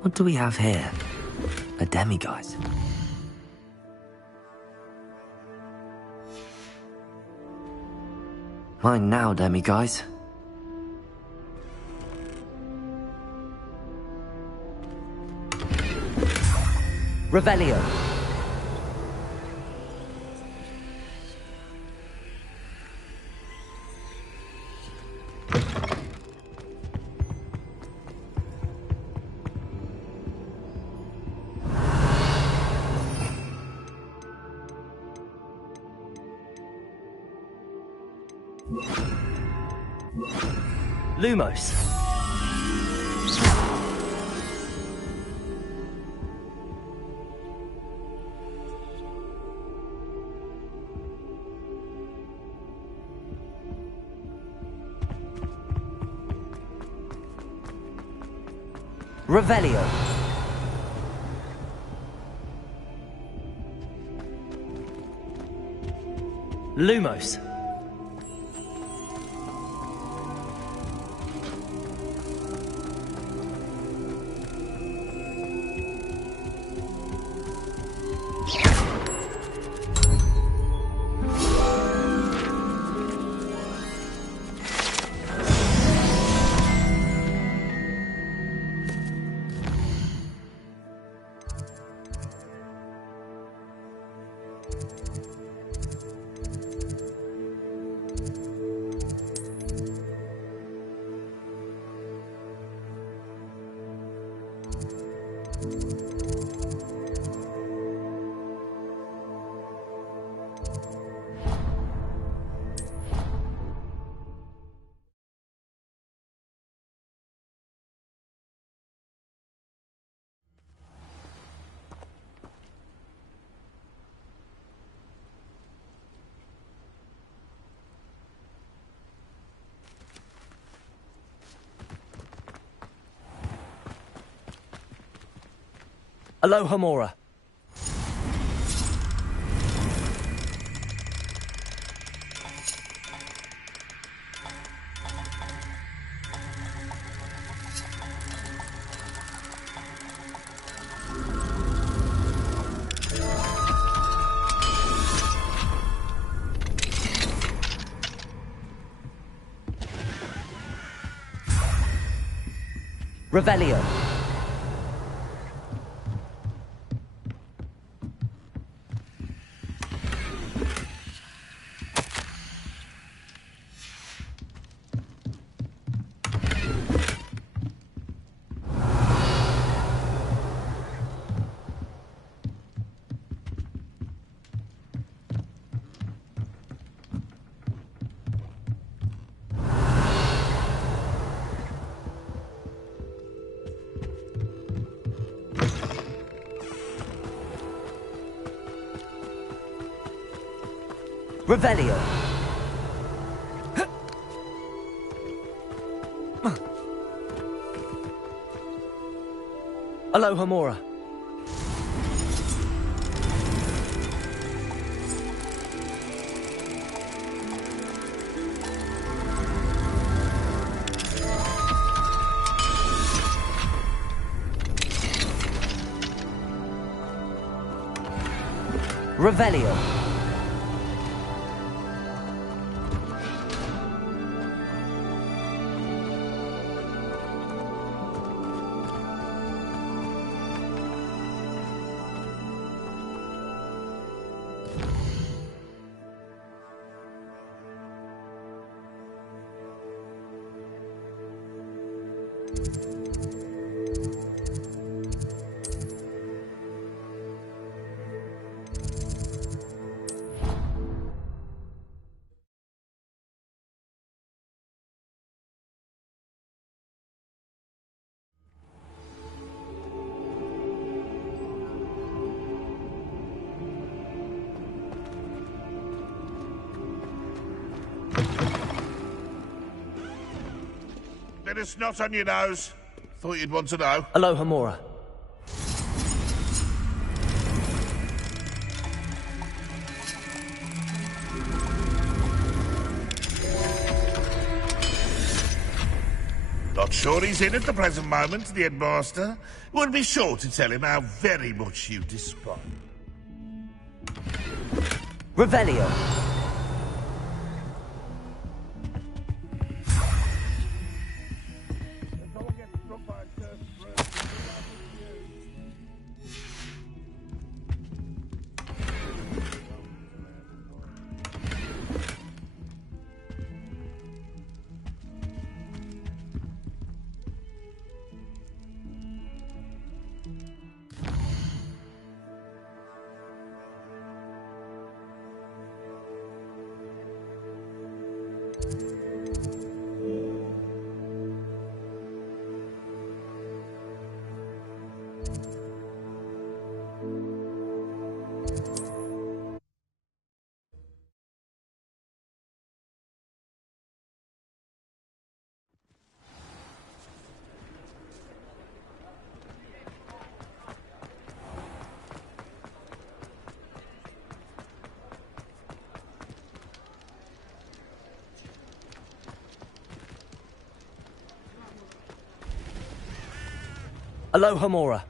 What do we have here? A demiguise. Mine now, demiguise. Revelio. Lumos. Revelio. Lumos. Aloha Mora. Revelio. Revelio. Aloha Mora. Revelio. Bit of snot on your nose. Thought you'd want to know. Aloha Mora. Not sure he's in at the present moment, the headmaster. Would be sure to tell him how very much you despise. Revelio. Aloha Mora.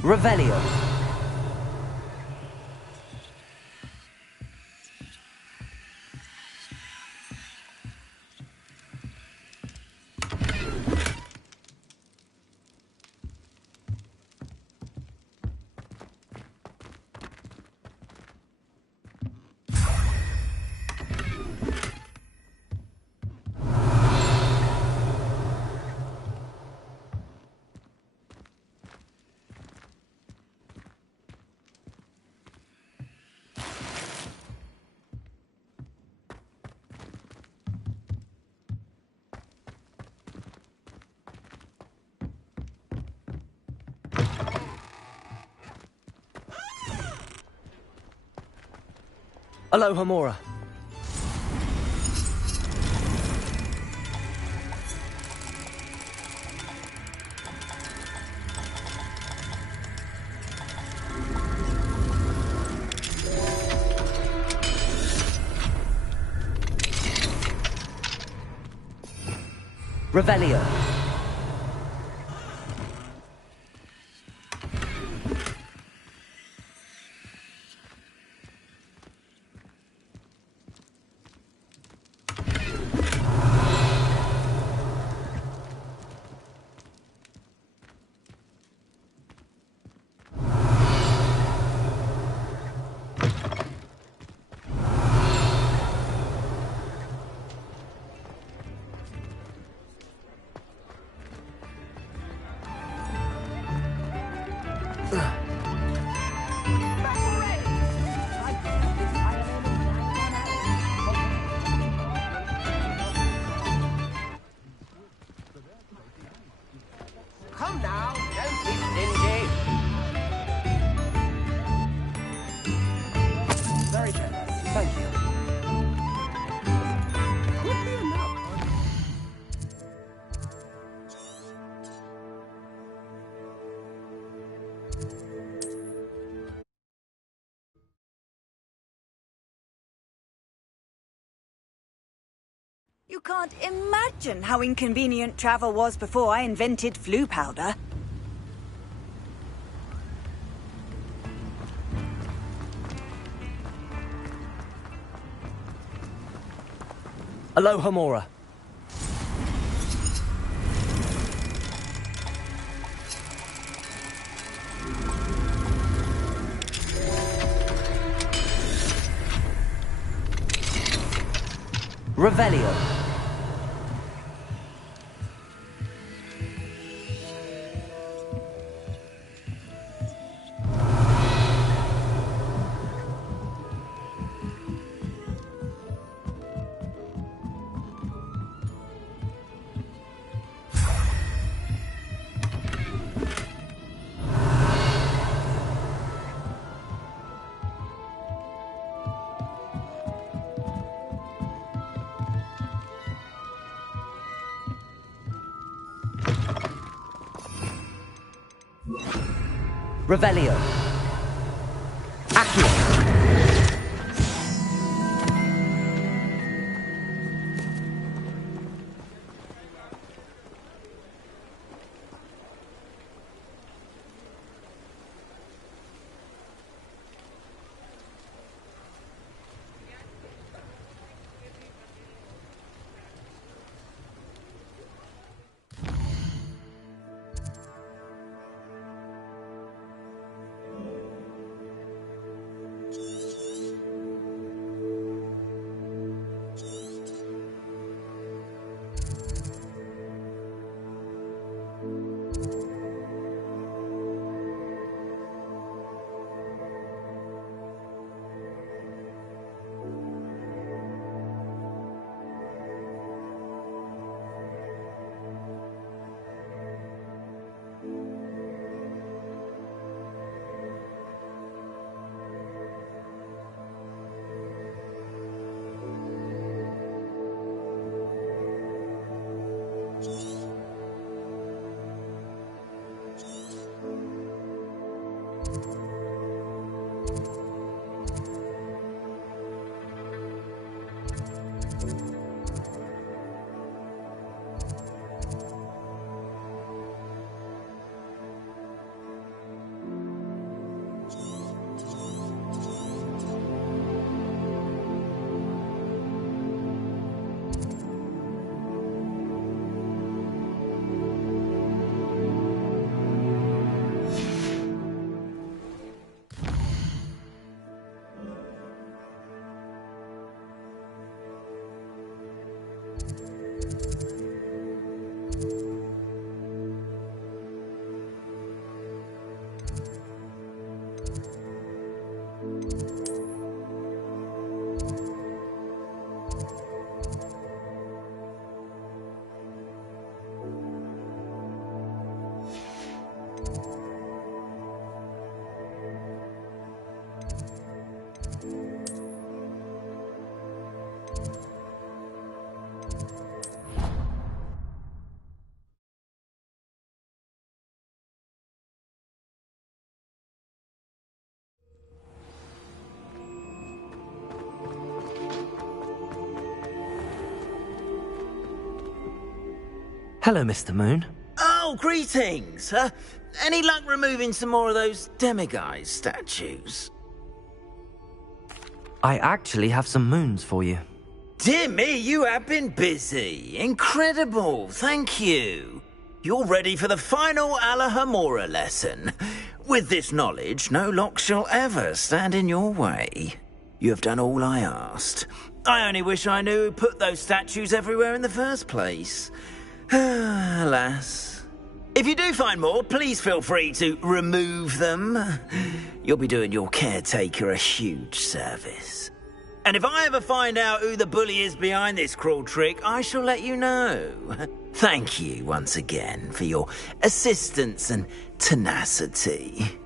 Revelio. Aloha Mora. Revelio. Come now, don't be stingy. Very generous. Thank you. Could be enough. You can't imagine how inconvenient travel was before I invented flu powder. Aloha Mora. Revelio. Revelio. Accio. Hello, Mr. Moon. Oh, greetings. Any luck removing some more of those demiguise statues? I actually have some moons for you. Dear me, you have been busy. Incredible, thank you. You're ready for the final Alahamora lesson. With this knowledge, no lock shall ever stand in your way. You have done all I asked. I only wish I knew who put those statues everywhere in the first place. Alas. If you do find more, please feel free to remove them. You'll be doing your caretaker a huge service. And if I ever find out who the bully is behind this cruel trick, I shall let you know. Thank you once again for your assistance and tenacity.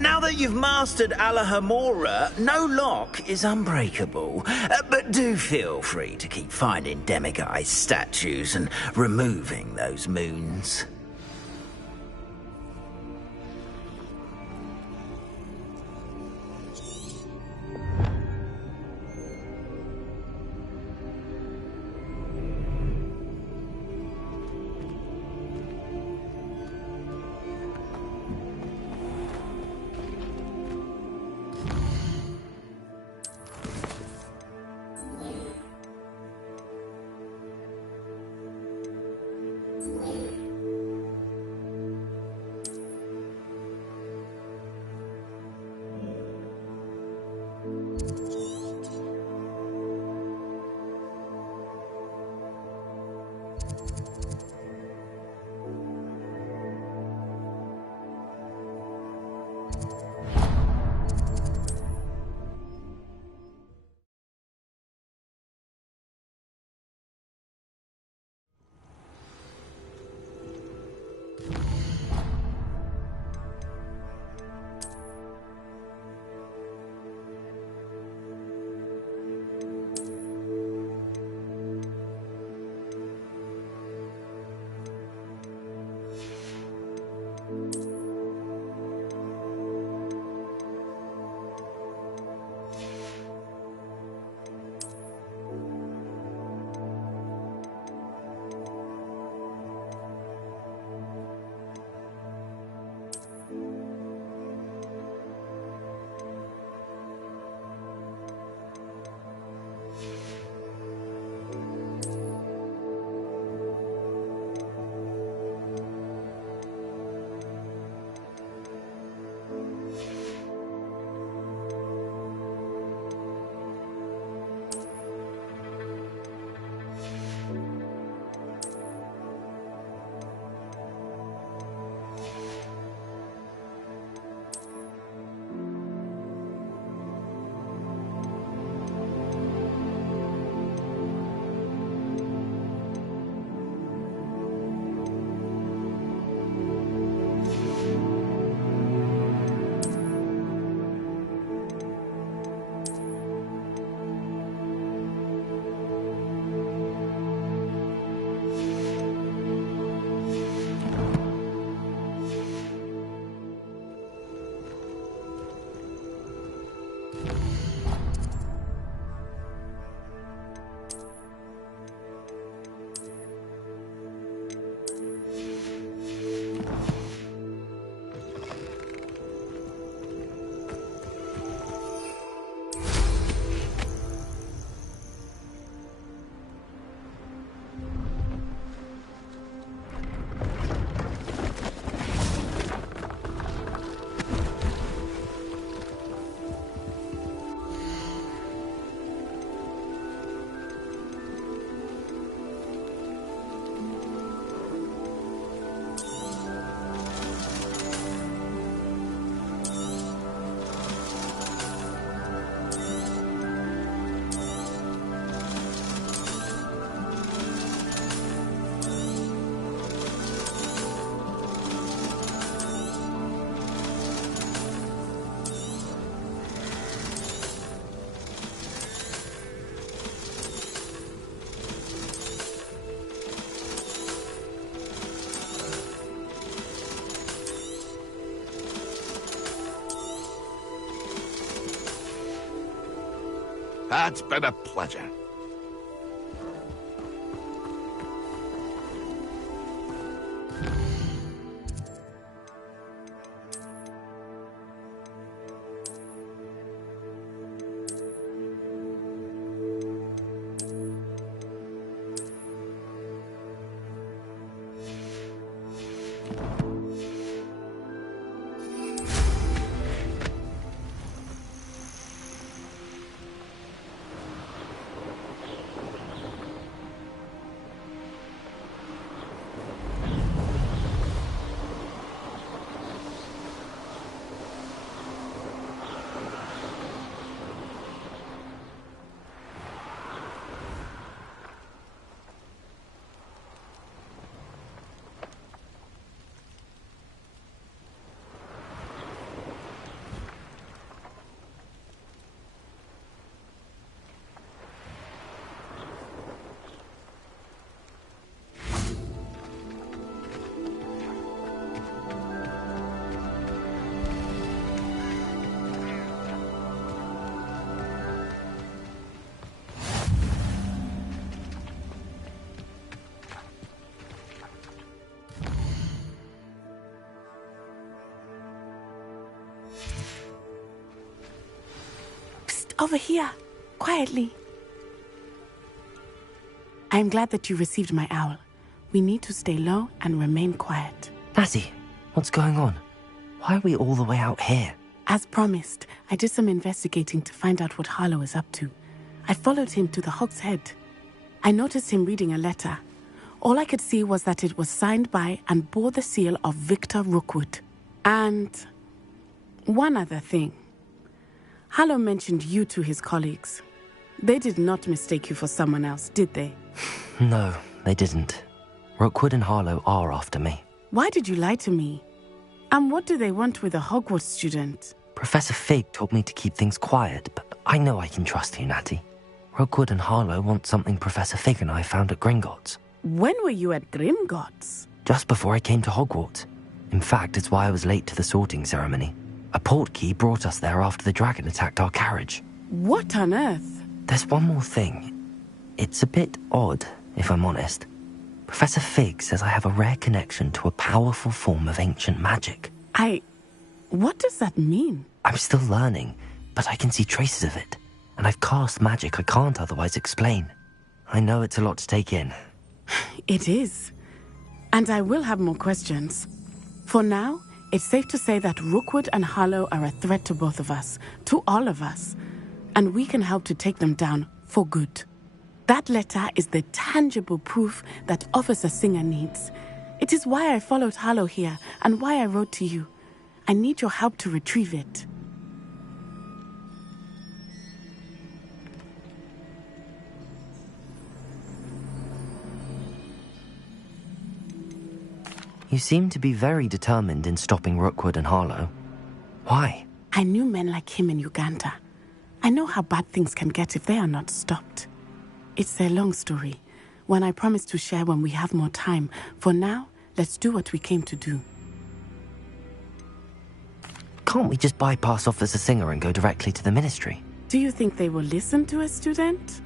Now that you've mastered Alahamora, no lock is unbreakable. But do feel free to keep finding demiguise statues and removing those moons. It's been a pleasure. over here, quietly. I am glad that you received my owl. We need to stay low and remain quiet. Natty, what's going on? Why are we all the way out here? As promised, I did some investigating to find out what Harlow is up to. I followed him to the Hog's Head. I noticed him reading a letter. All I could see was that it was signed by and bore the seal of Victor Rookwood. And one other thing. Harlow mentioned you to his colleagues. They did not mistake you for someone else, did they? No, they didn't. Rookwood and Harlow are after me. Why did you lie to me? And what do they want with a Hogwarts student? Professor Fig told me to keep things quiet, but I know I can trust you, Natty. Rookwood and Harlow want something Professor Fig and I found at Gringotts. When were you at Gringotts? Just before I came to Hogwarts. In fact, it's why I was late to the sorting ceremony. A portkey brought us there after the dragon attacked our carriage. What on earth? There's one more thing. It's a bit odd, if I'm honest. Professor Fig says I have a rare connection to a powerful form of ancient magic. What does that mean? I'm still learning, but I can see traces of it. And I've cast magic I can't otherwise explain. I know it's a lot to take in. It is. And I will have more questions. For now, it's safe to say that Rookwood and Harlow are a threat to both of us, to all of us. And we can help to take them down for good. That letter is the tangible proof that Officer Singer needs. It is why I followed Harlow here and why I wrote to you. I need your help to retrieve it. You seem to be very determined in stopping Rookwood and Harlow. Why? I knew men like him in Uganda. I know how bad things can get if they are not stopped. It's a long story, one I promise to share when we have more time. For now, let's do what we came to do. Can't we just bypass Officer Singer and go directly to the Ministry? Do you think they will listen to a student?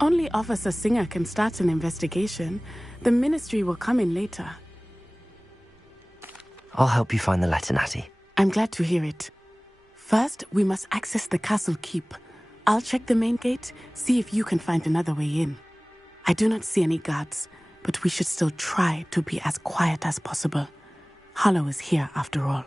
Only Officer Singer can start an investigation. The Ministry will come in later. I'll help you find the letter, Natty. I'm glad to hear it. First, we must access the castle keep. I'll check the main gate, see if you can find another way in. I do not see any guards, but we should still try to be as quiet as possible. Harlow is here after all.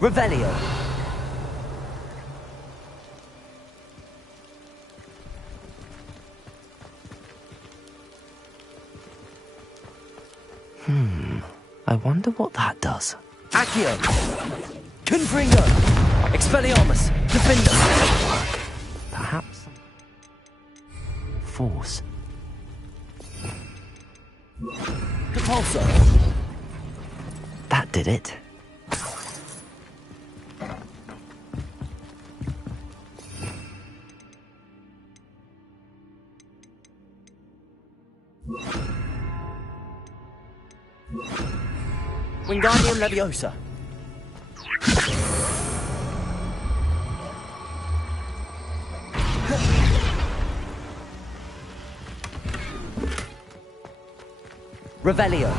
Revelio. I wonder what that does. Accio! Confringo! Expelliarmus! Defender! Perhaps. Force. Repulsor! That did it. Wingardium Leviosa. Revelio.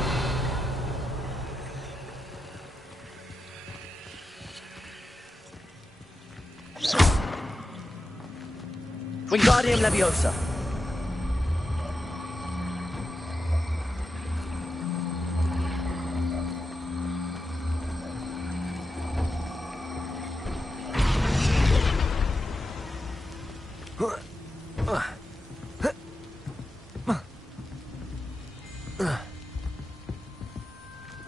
Wingardium Leviosa.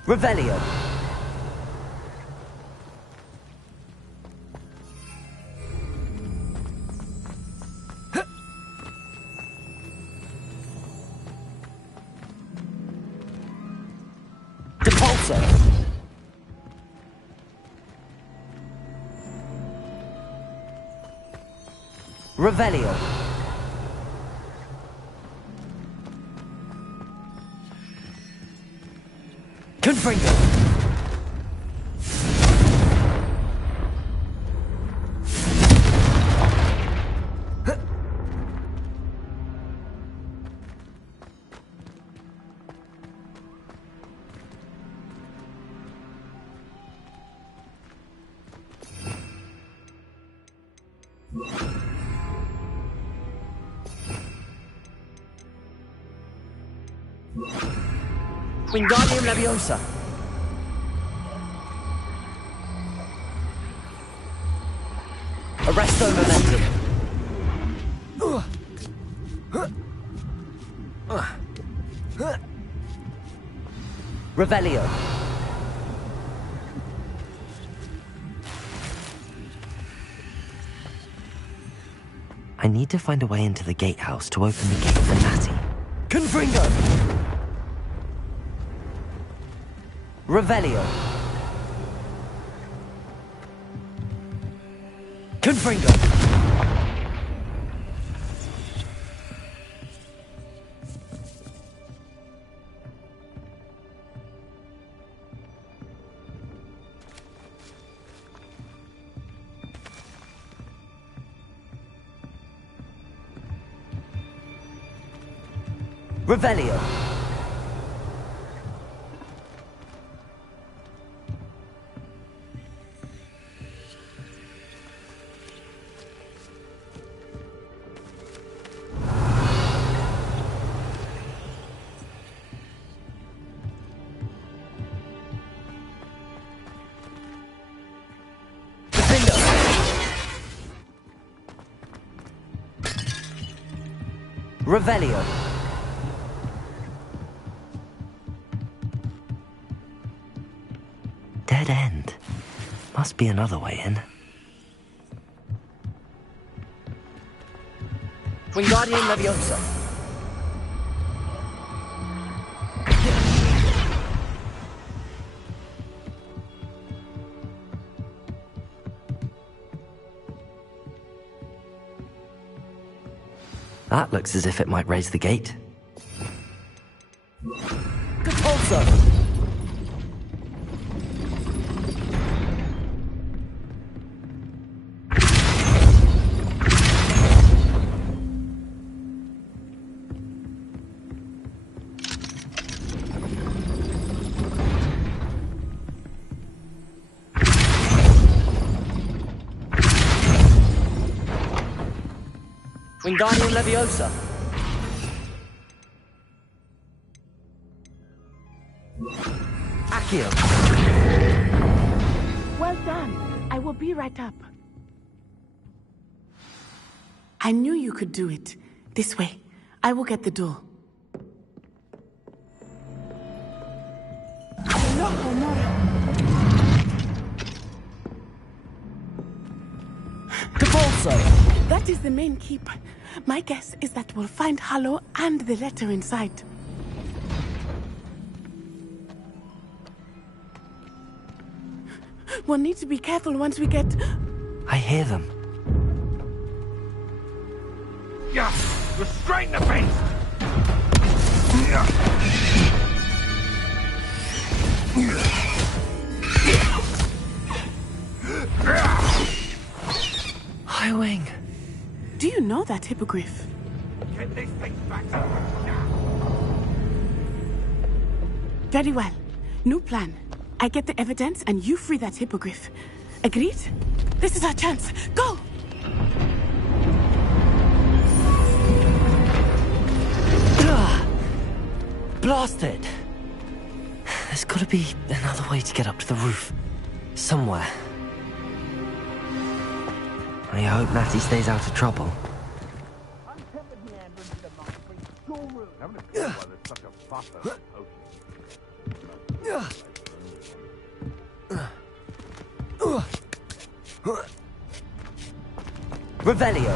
Revelio. Depulso. Revelio. Confringo. Wingardium Leviosa. Arresto Momentum. Revelio. I need to find a way into the gatehouse to open the gate for Natty. Confringo! Revelio. Confringo. Revelio. Revelio. Dead end. Must be another way in. Wingardium Leviosa. That looks as if it might raise the gate. Compulso! Wingardium Leviosa. Accio. Well done. I will be right up. I knew you could do it. This way. I will get the door. Compulso. That is the main keep. My guess is that we'll find Hallow and the letter inside. We'll need to be careful once we get... I hear them. Yeah, restrain the beast! Highwing. Do you know that hippogriff? Get this thing back Very well. New plan. I get the evidence and you free that hippogriff. Agreed? This is our chance. Go! Blasted! There's gotta be another way to get up to the roof. Somewhere. I hope Natty stays out of trouble. Revelio.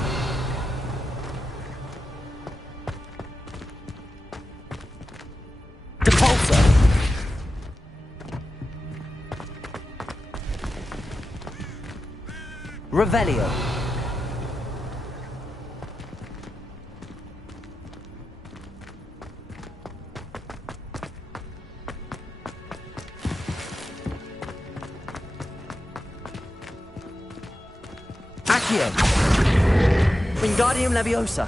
Depulso. Revelio. Accio. Wingardium Leviosa.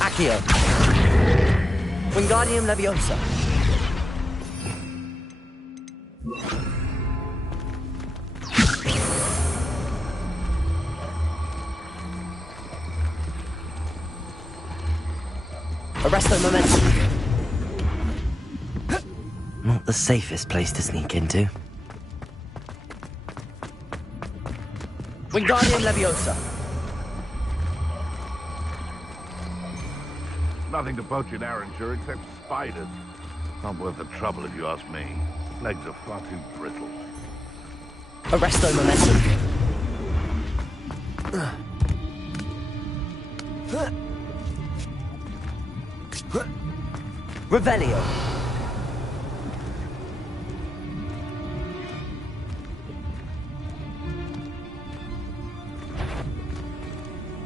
Accio. Wingardium Leviosa. Arresto Momentum. Not the safest place to sneak into. Wingardium Leviosa. Nothing to poach in Arrowshire except spiders. Not worth the trouble if you ask me. Legs are far too brittle. Arresto Momentum. Revelio.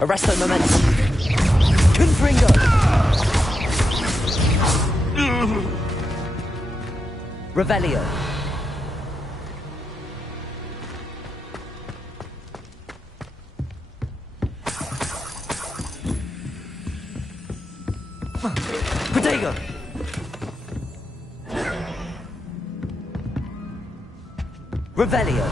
Arresto Momentum. Confringo. Revelio. Protego. Revelio.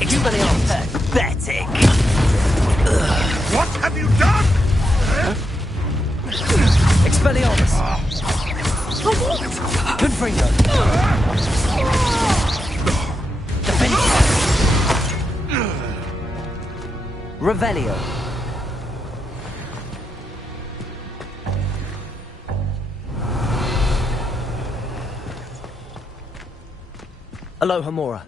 Expelliarmus. Pathetic. What have you done? Expelliarmus. Confringo. Defense. Revelio. Alohomora.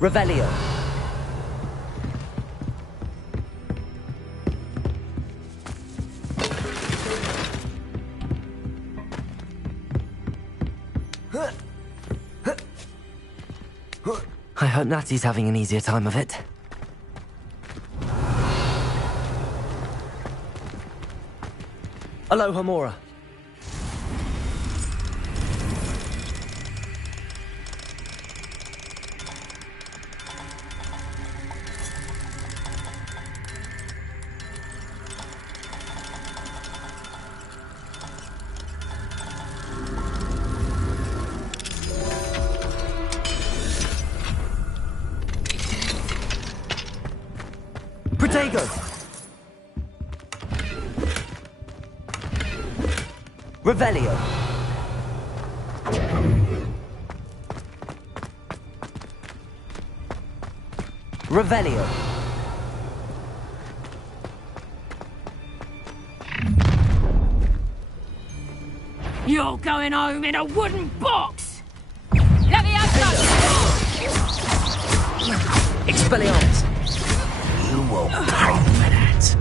Revelio. I hope Natty's having an easier time of it. Alohomora. Protego. Revelio. Revelio. You're going home in a wooden box! Leviosa! Expelliarmus. You will pay for that.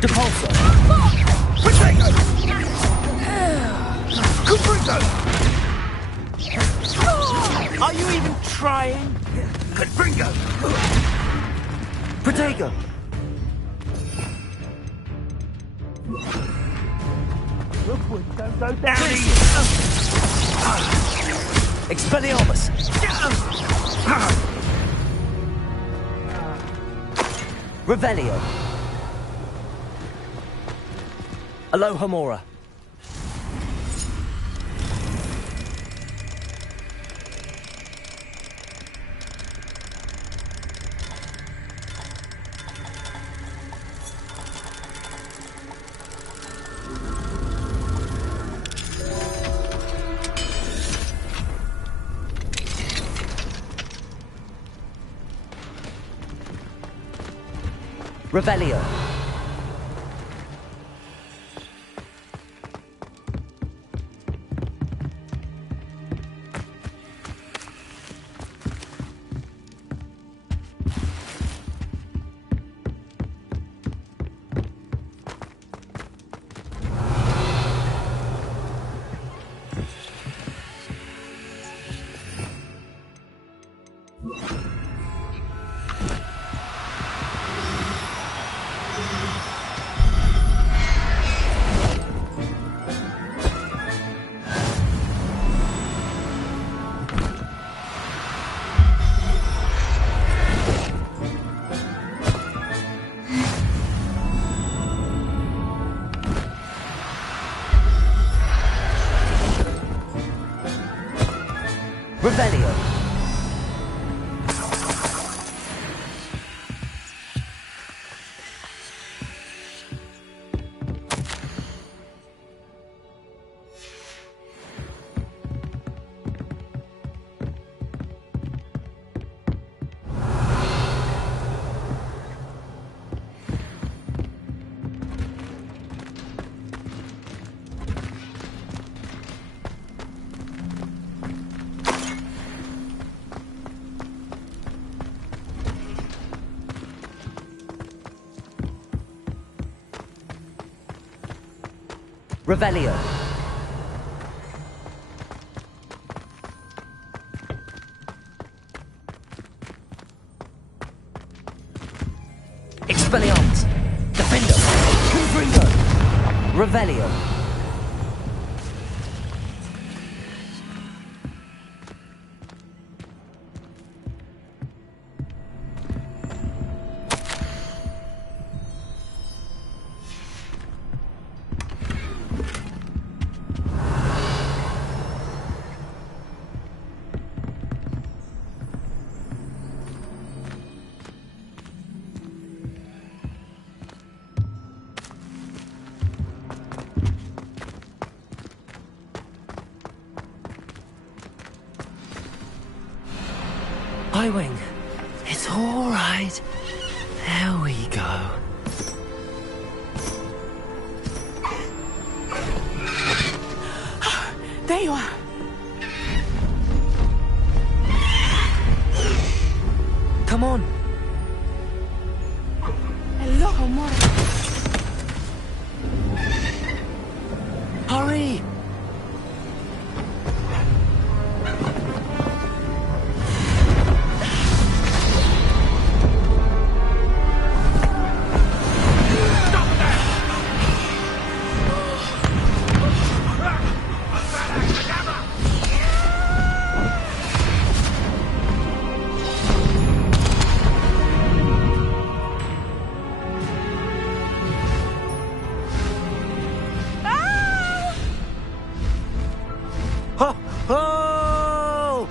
Depulso. Protego! Confringo! Are you even trying? Confringo! Protego. Rookwood, don't go down easy. Expelliarmus. Revelio. Alohomora. Revelio. Revelio. Revelio. Expelliarmus. Defender. Confringo. Revelio. Highwing. It's all right. There we go. There you are. Come on. Hello, Homura. Hurry! Oh!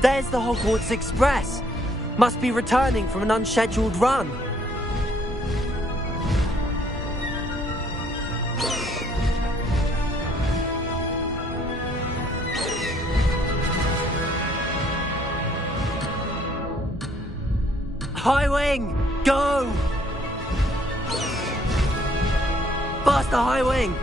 There's the Hogwarts Express. Must be returning from an unscheduled run. Highwing! Go! Faster, Highwing!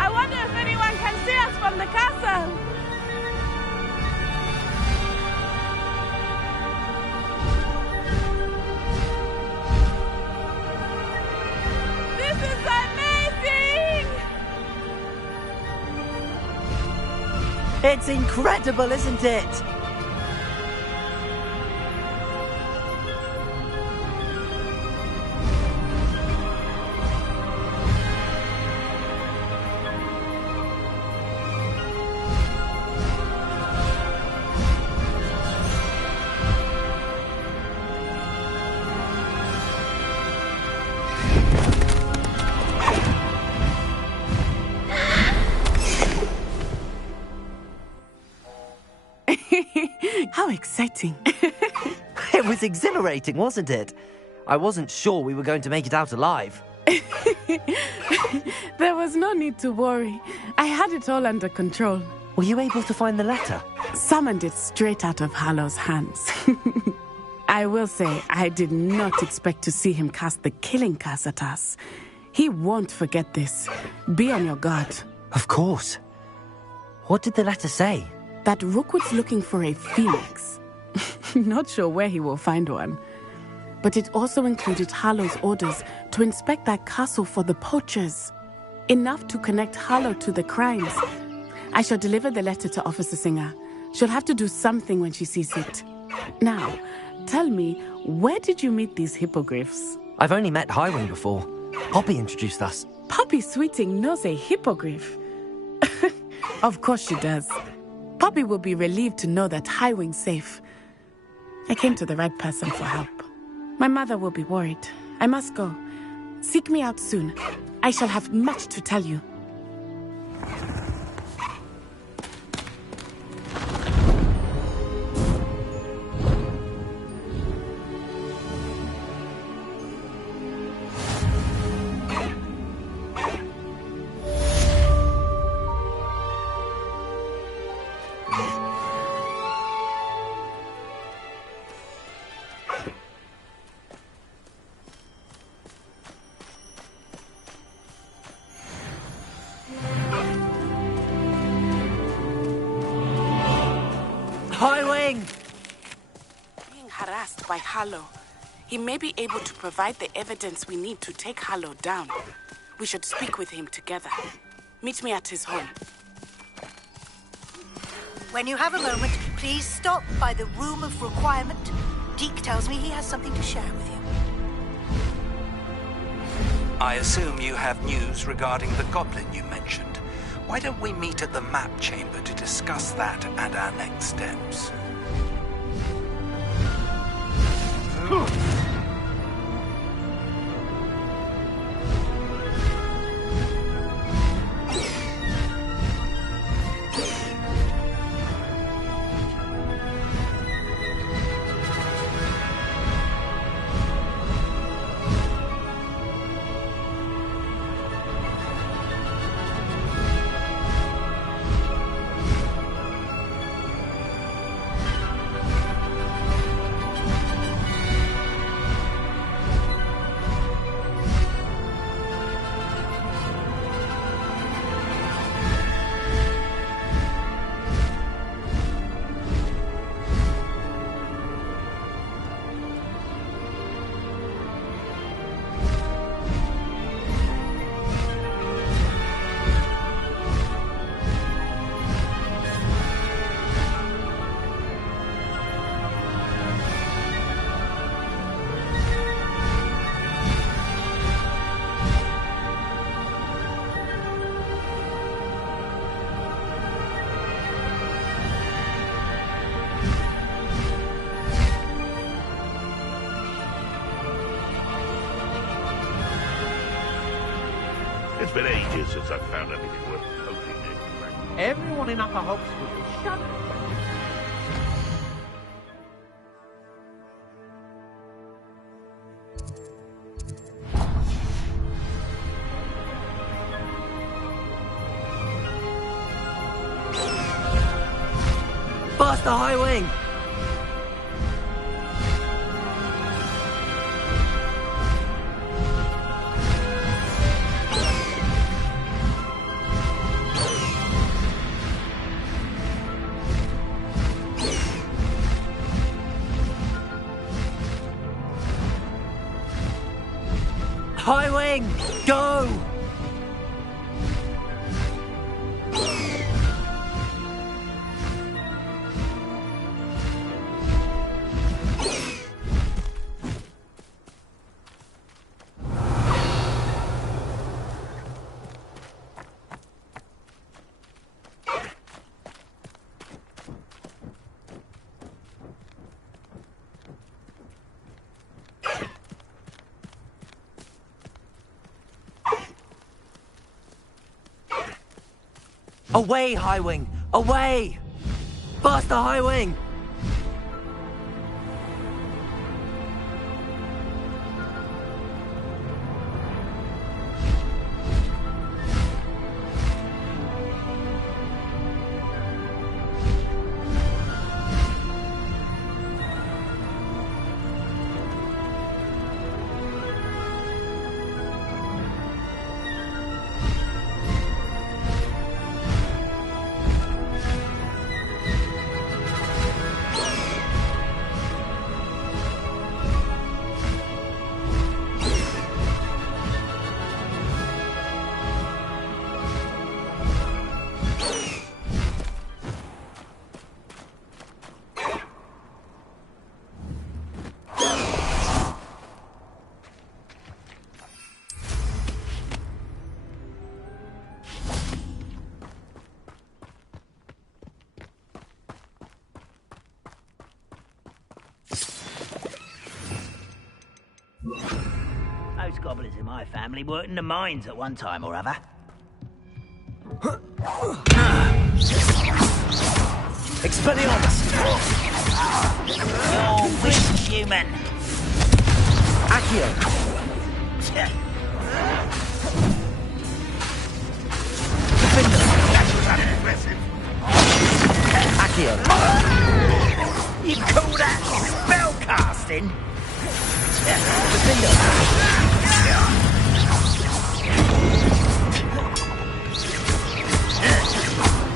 I wonder if anyone can see us from the castle. This is amazing! It's incredible, isn't it? exciting. It was exhilarating, wasn't it? I wasn't sure we were going to make it out alive. There was no need to worry. I had it all under control. Were you able to find the letter? Summoned it straight out of Hallow's hands. I will say, I did not expect to see him cast the killing curse at us. He won't forget this. Be on your guard. Of course. What did the letter say? That Rookwood's looking for a phoenix. Not sure where he will find one. But it also included Hallow's orders to inspect that castle for the poachers. Enough to connect Hallow to the crimes. I shall deliver the letter to Officer Singer. She'll have to do something when she sees it. Now, tell me, where did you meet these hippogriffs? I've only met Highwing before. Poppy introduced us. Poppy Sweeting knows a hippogriff. Of course she does. Poppy will be relieved to know that Highwing's safe. I came to the right person for help. My mother will be worried. I must go. Seek me out soon. I shall have much to tell you. Highwing! Being harassed by Hallow. He may be able to provide the evidence we need to take Hallow down. We should speak with him together. Meet me at his home. When you have a moment, please stop by the Room of Requirement. Deke tells me he has something to share with you. I assume you have news regarding the goblin you mentioned. Why don't we meet at the map chamber to discuss that and our next steps? It's been ages since I've found anything worth poking in. Everyone in Upper Hogswood will shut up. Faster, Highwing! Highwing, go! Away, Highwing! Away! Faster, Highwing! most goblins in my family worked in the mines at one time or other. Expelliarmus! You're weak, human! Accio! Accio! You call that spell casting?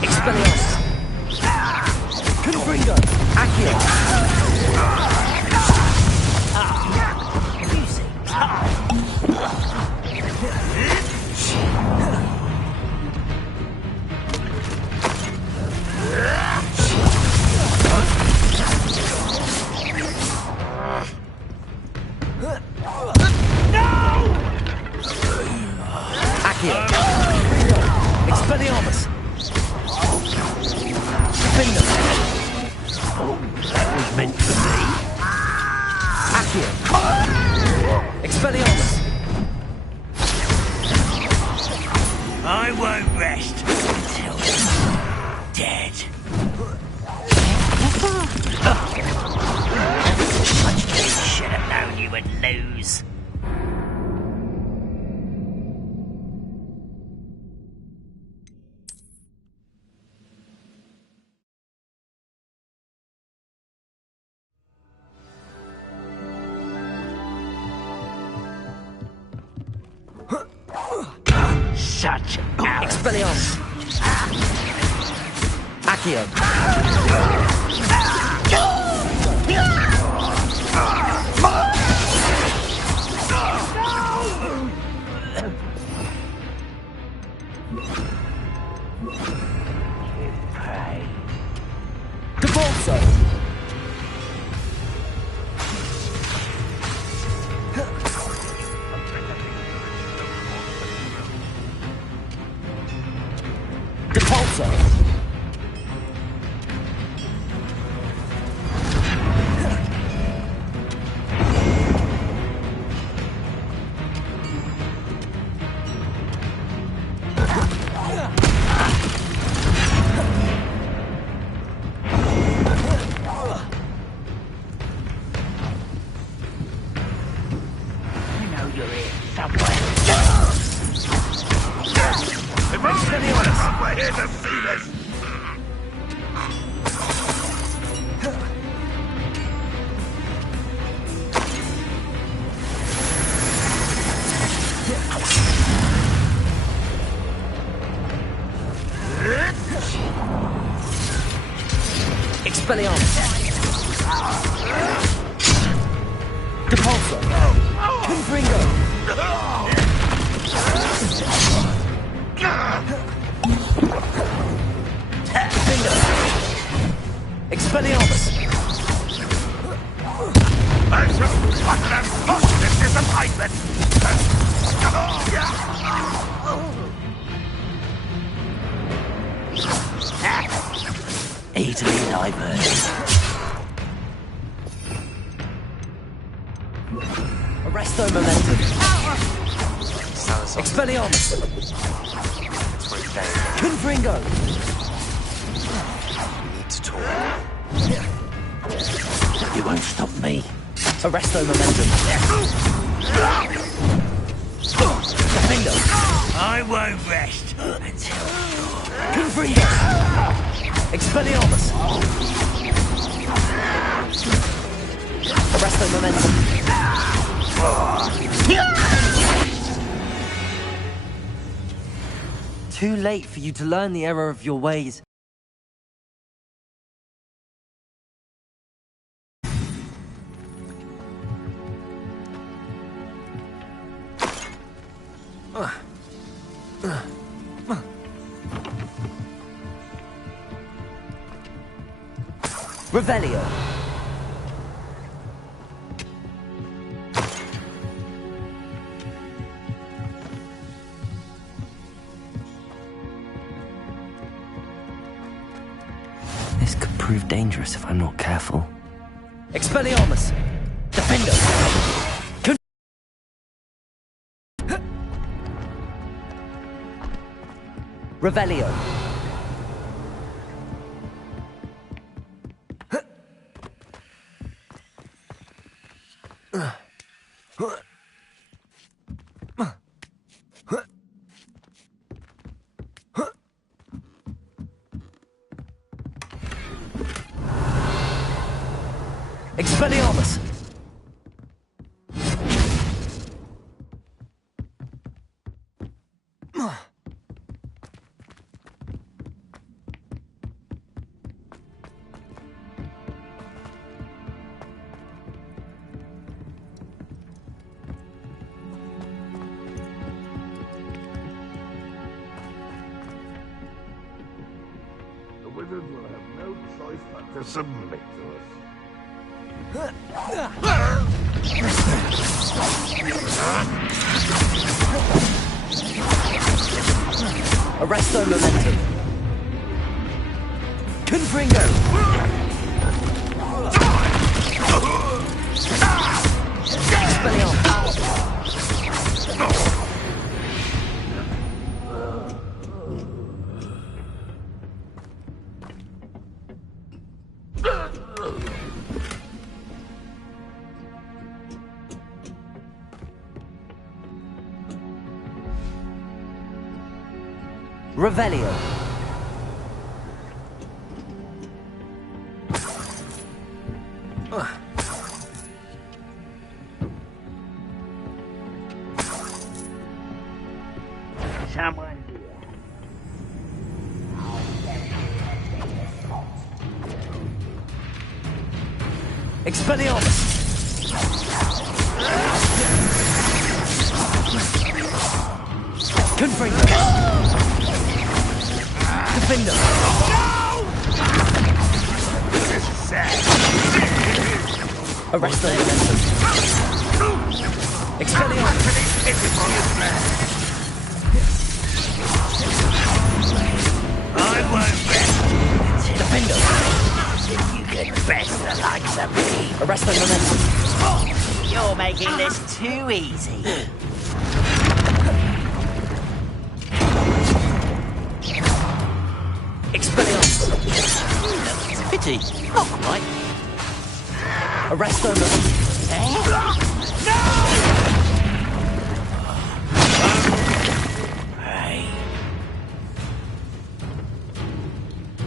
Expelliarmus! Confringo! Accio! Accio! Expelliarmus! Finger! That was meant for me. Accio! Expelliarmus! I won't rest until you're dead. You should have known you would lose. Such Expelliarmus! Accio! Devolso! Depulso! You know you're here somewhere. We're here to see this! Expelliarmus! Depulso! Confringo! Expelliarmus! I'm so fucking unfortunate disappointment! Easily diverted. Arresto momentum! Expelliarmus! Confringo! Need to talk. You won't stop me. Arresto momentum! Defendo! I won't rest until Confringo! Expelliarmus! Arresto momentum! Too late for you to learn the error of your ways. Revelio. This could prove dangerous if I'm not careful. Expelliarmus! Defendo! Revelio. Expelliarmus! The wizards will have no choice but to submit to us. Arresto momentum. Confringo! Expelliarmus! Revelio. Someone Expelliarmus! Confringo! Defender! This is sad. Arresto momentum. Expelliarmus! I won't bet. Defender! You can best the likes of me. Arresto momentum. You're making this too easy. Expelliarmus! Pity. Not quite. Arresto momentum.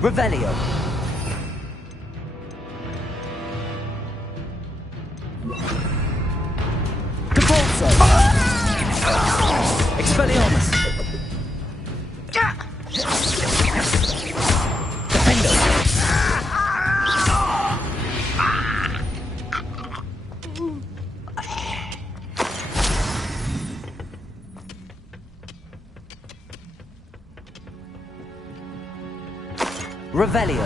Revelio. Defaulto. Expelliarmus. Defender. Revelio.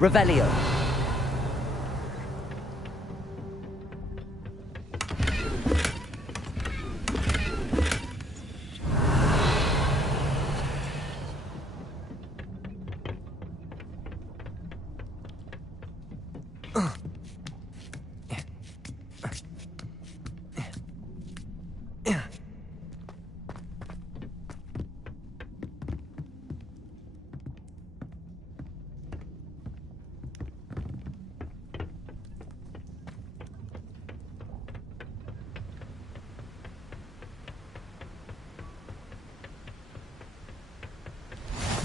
Revelio.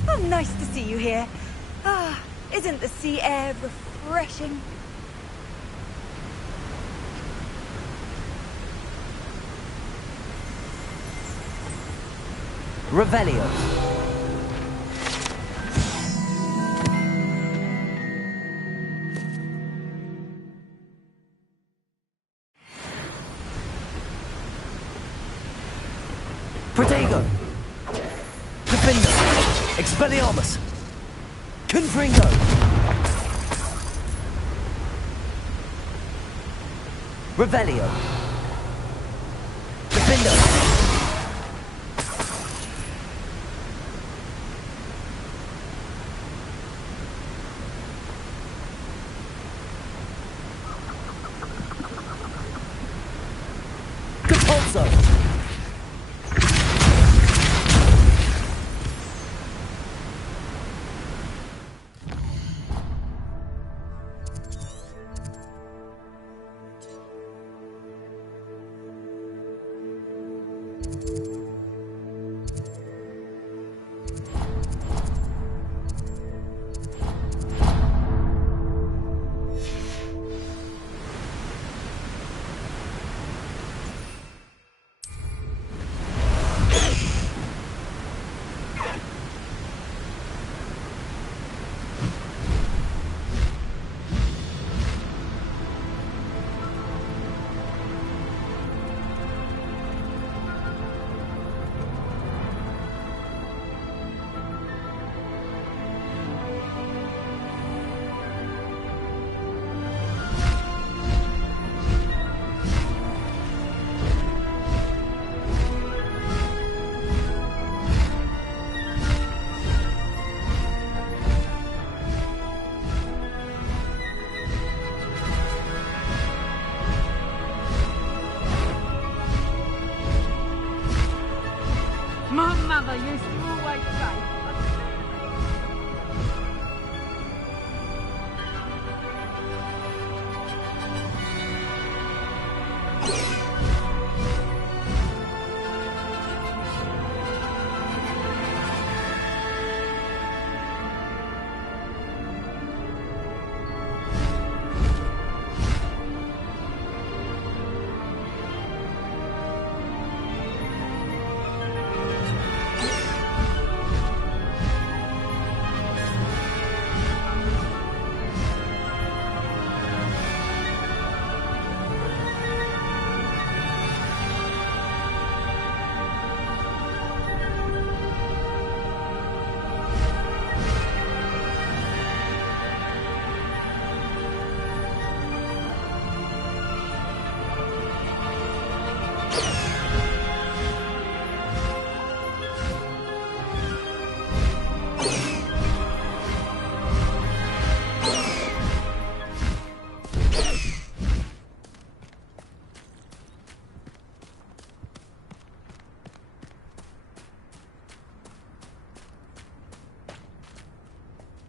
Oh, nice to see you here. Ah, isn't the sea air refreshing? Revelio. Protego! Defender! Expelliarmus! Confringo! Revelio! Defender! My mother used to always say,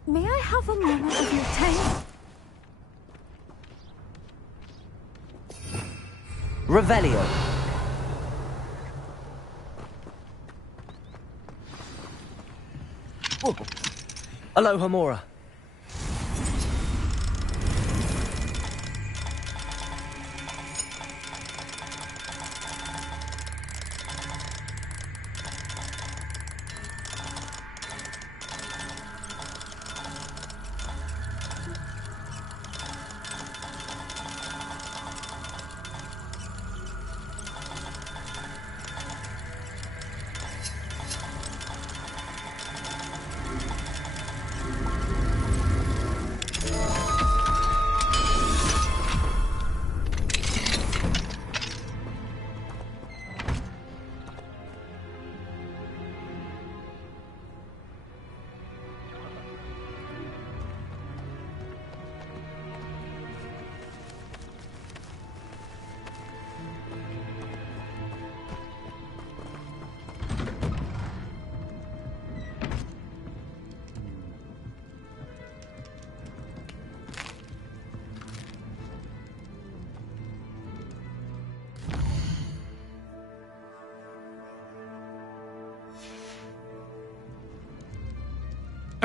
may I have a moment of your time? Revelio! Oh. Alohomora!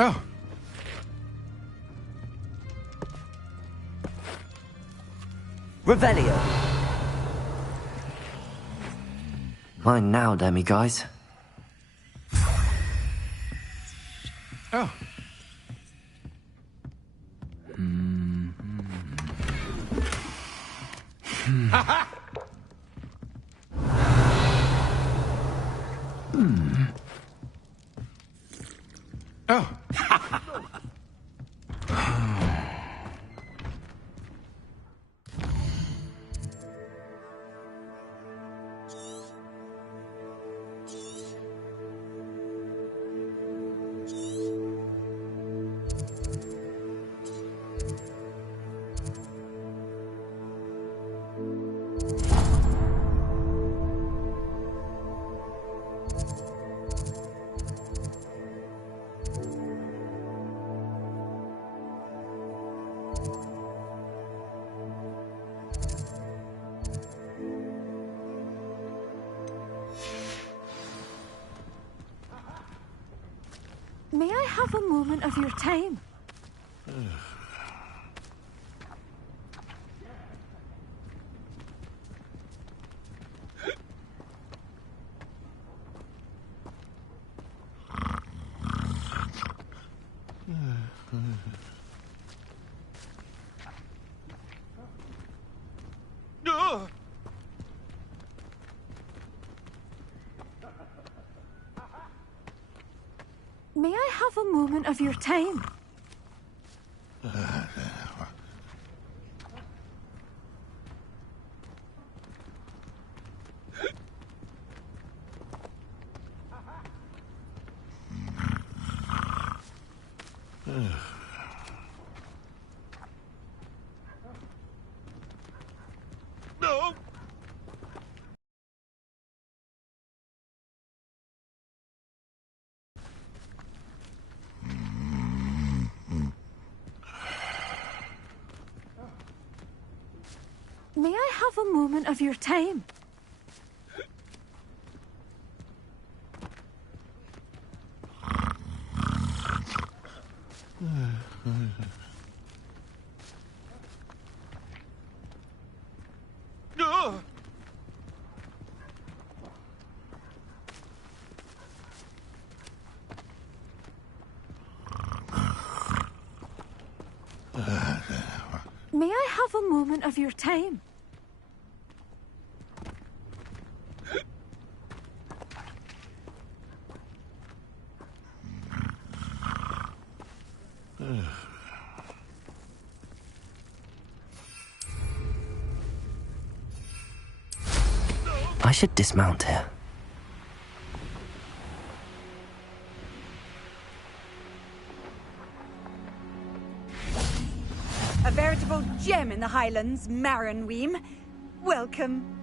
Oh. Revelio! Mine now, demi-guys. Oh. May I have a moment of your time? May I have a moment of your time? No! May I have a moment of your time? May I have a moment of your time? I should dismount here. A veritable gem in the Highlands, Maranweem. Welcome.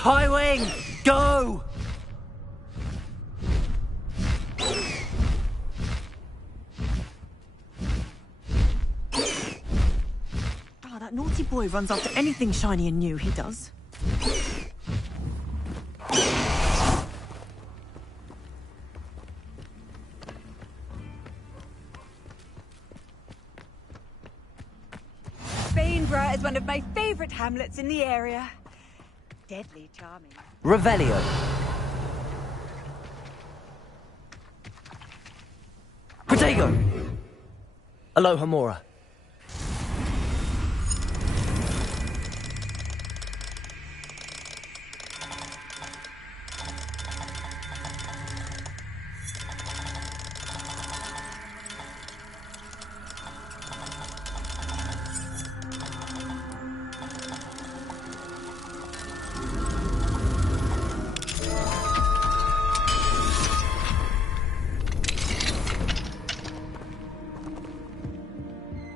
High wing, go! Oh, that naughty boy runs after anything shiny and new, he does. Bainborough is one of my favourite hamlets in the area. Deadly charming. Revelio. Protego! Aloha Mora.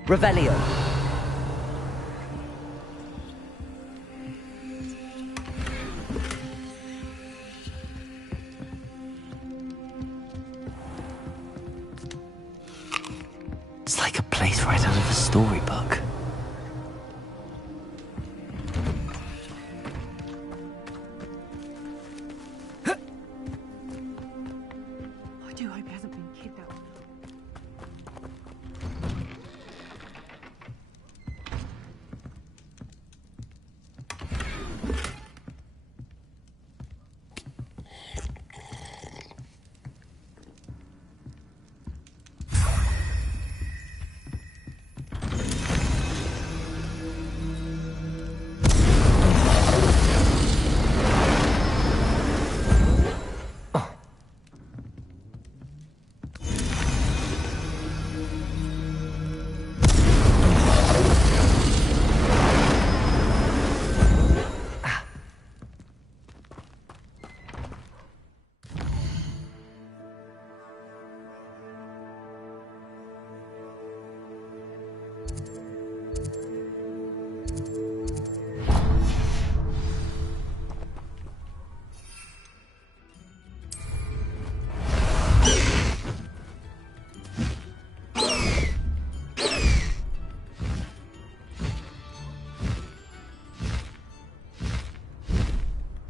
Revelio. It's like a place right out of a storybook. I do hope he hasn't been kidnapped.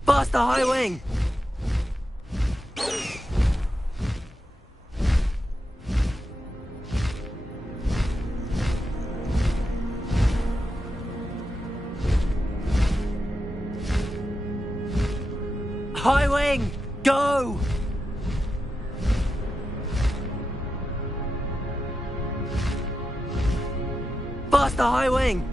Faster, high wing! High wing, go! Faster, high wing!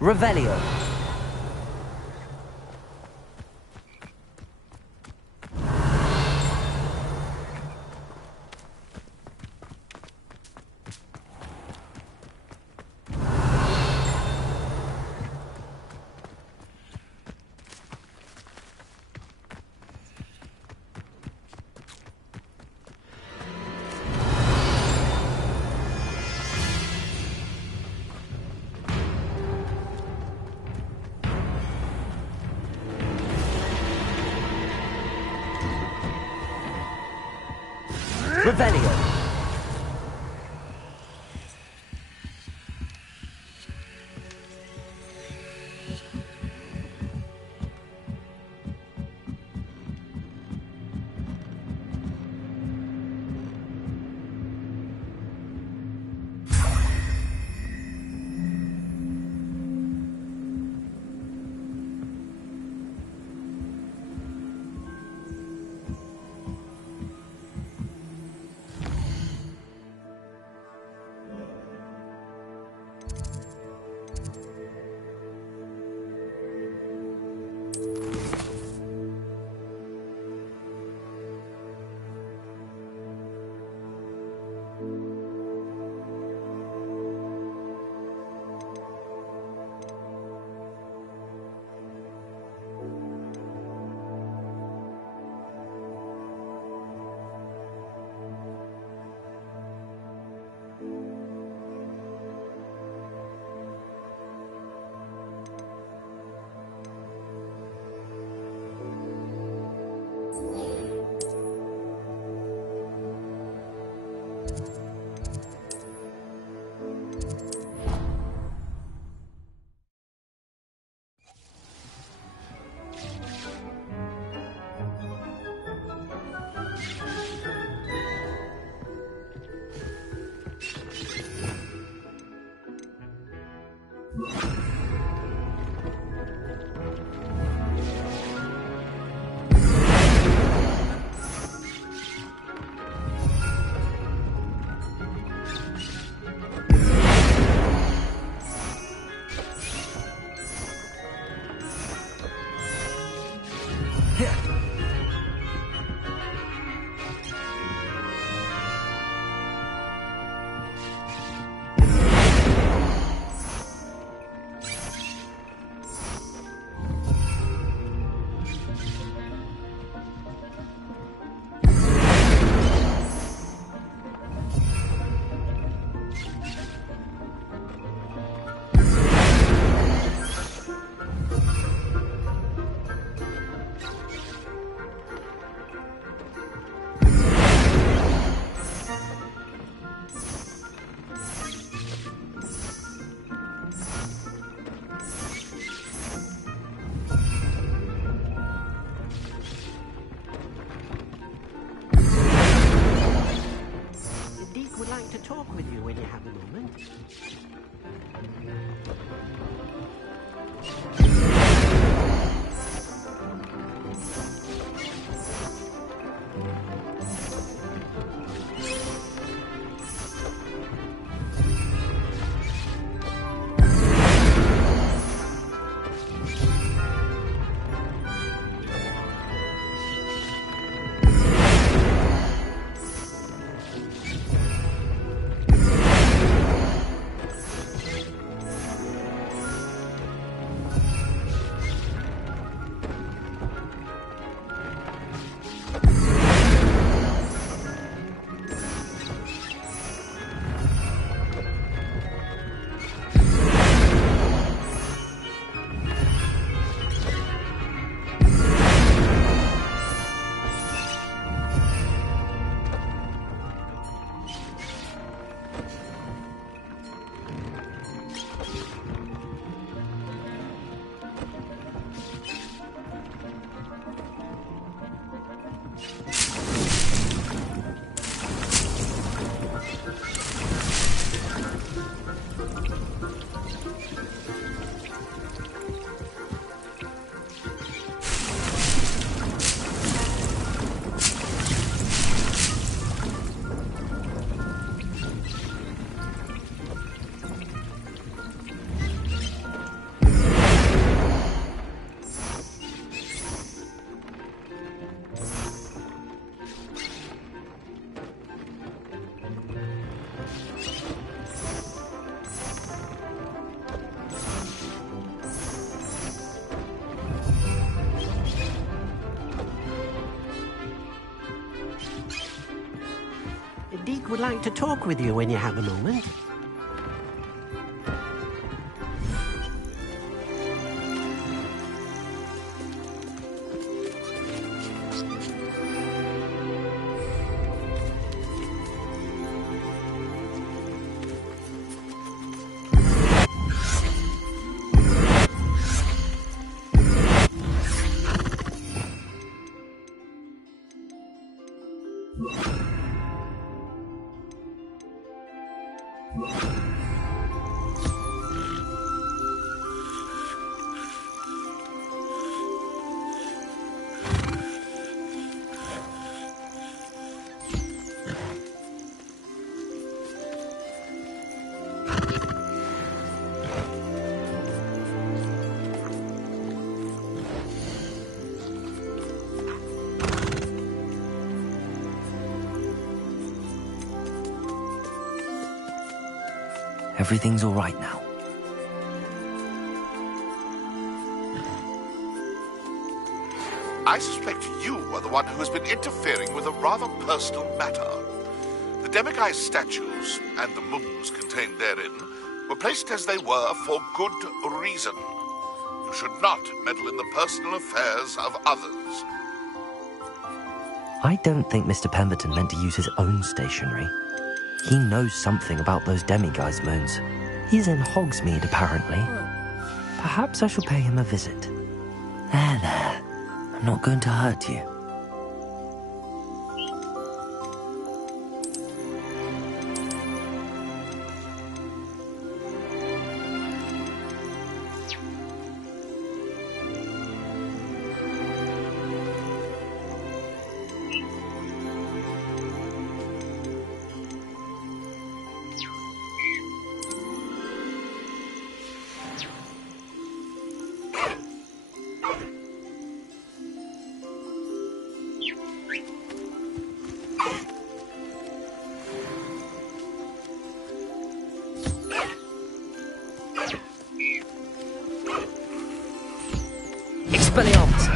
Revelio. Revelio. Deke would like to talk with you when you have a moment. Everything's all right now. I suspect you are the one who has been interfering with a rather personal matter. The demiguise statues and the mums contained therein were placed as they were for good reason. You should not meddle in the personal affairs of others. I don't think Mr. Pemberton meant to use his own stationery. He knows something about those demiguise moons. He's in Hogsmeade, apparently. Perhaps I shall pay him a visit. There. I'm not going to hurt you. Expelliarmus!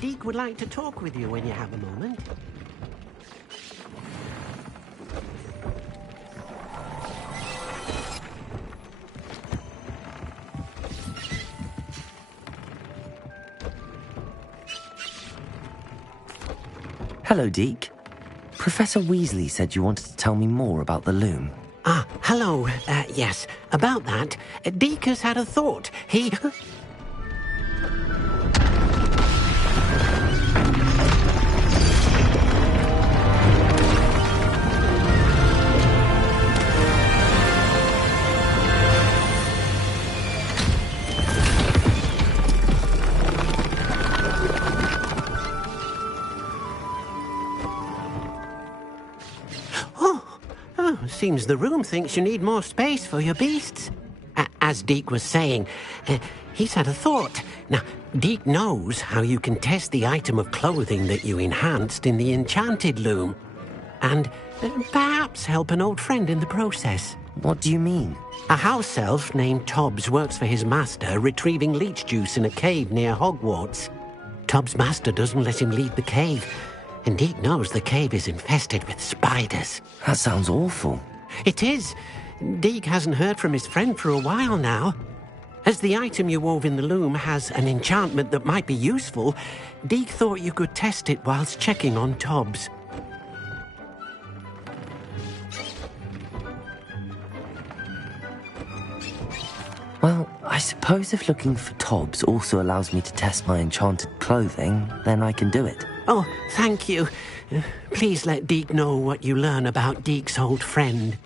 Deke would like to talk with you when you have a moment. Hello, Deke. Professor Weasley said you wanted to tell me more about the loom. Ah, hello. Yes, about that. Deke has had a thought. He... Seems the room thinks you need more space for your beasts. As Deke was saying, he's had a thought. Now, Deke knows how you can test the item of clothing that you enhanced in the enchanted loom. And perhaps help an old friend in the process. What do you mean? A house elf named Tobbs works for his master, retrieving leech juice in a cave near Hogwarts. Tobbs' master doesn't let him leave the cave, and Deke knows the cave is infested with spiders. That sounds awful. It is. Deke hasn't heard from his friend for a while now. As the item you wove in the loom has an enchantment that might be useful, Deke thought you could test it whilst checking on Tobbs. Well, I suppose if looking for Tobbs also allows me to test my enchanted clothing, then I can do it. Oh, thank you. Please let Deke know what you learn about Deke's old friend.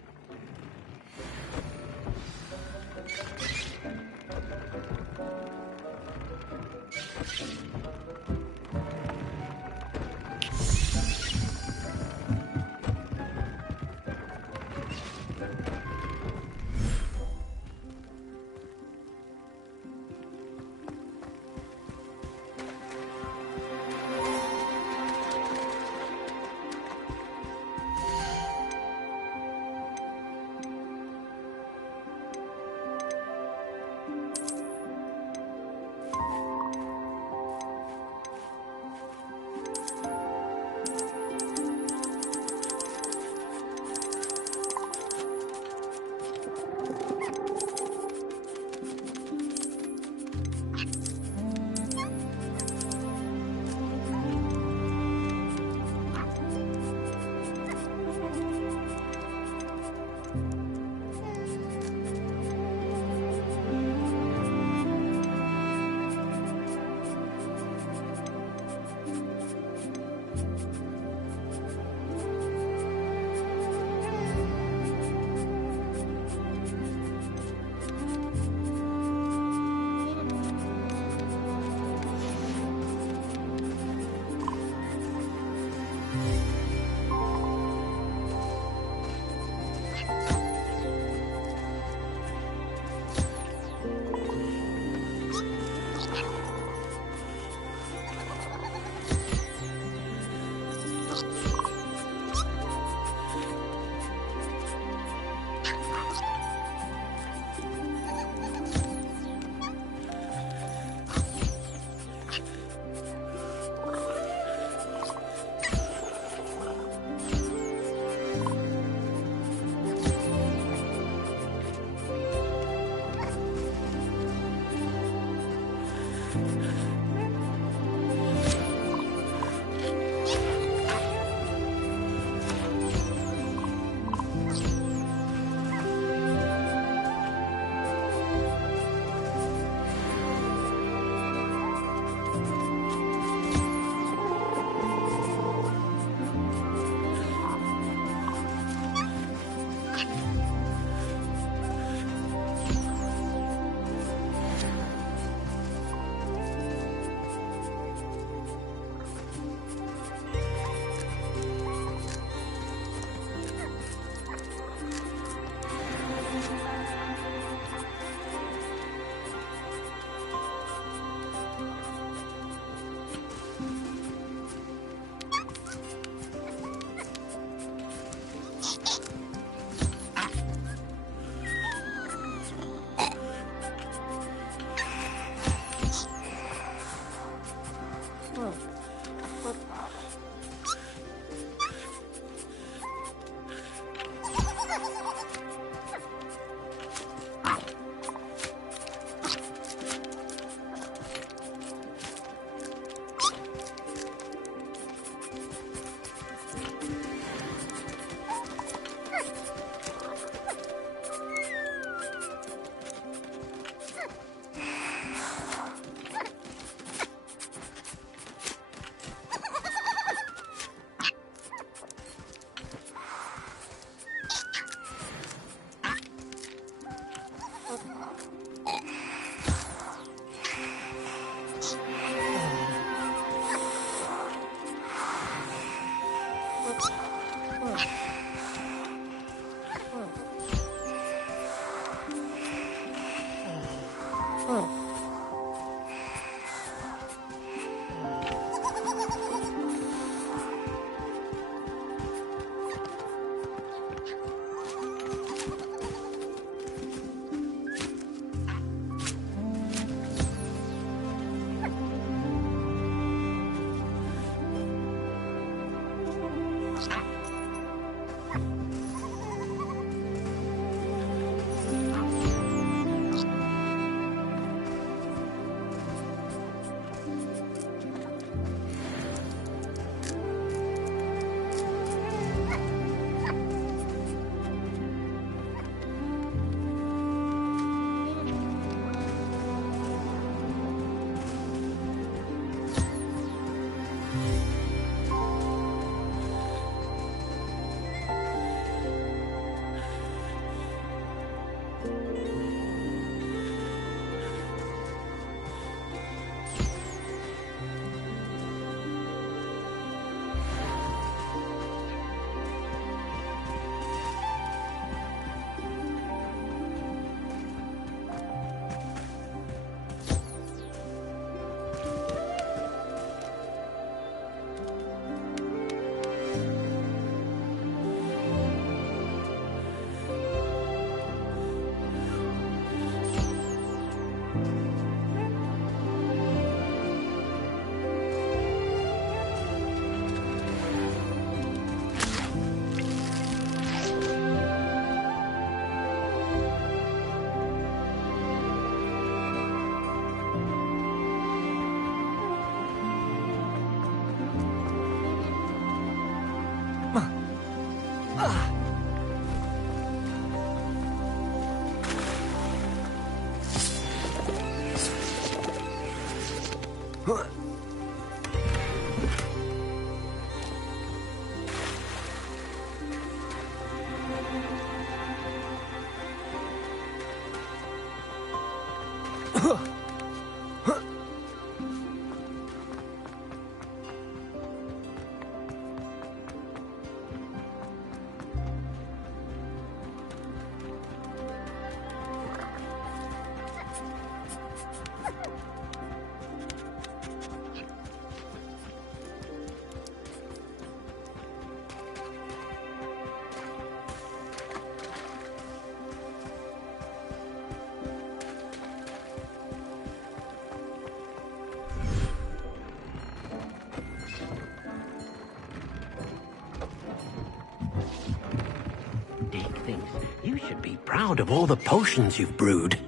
Dick thinks you should be proud of all the potions you've brewed.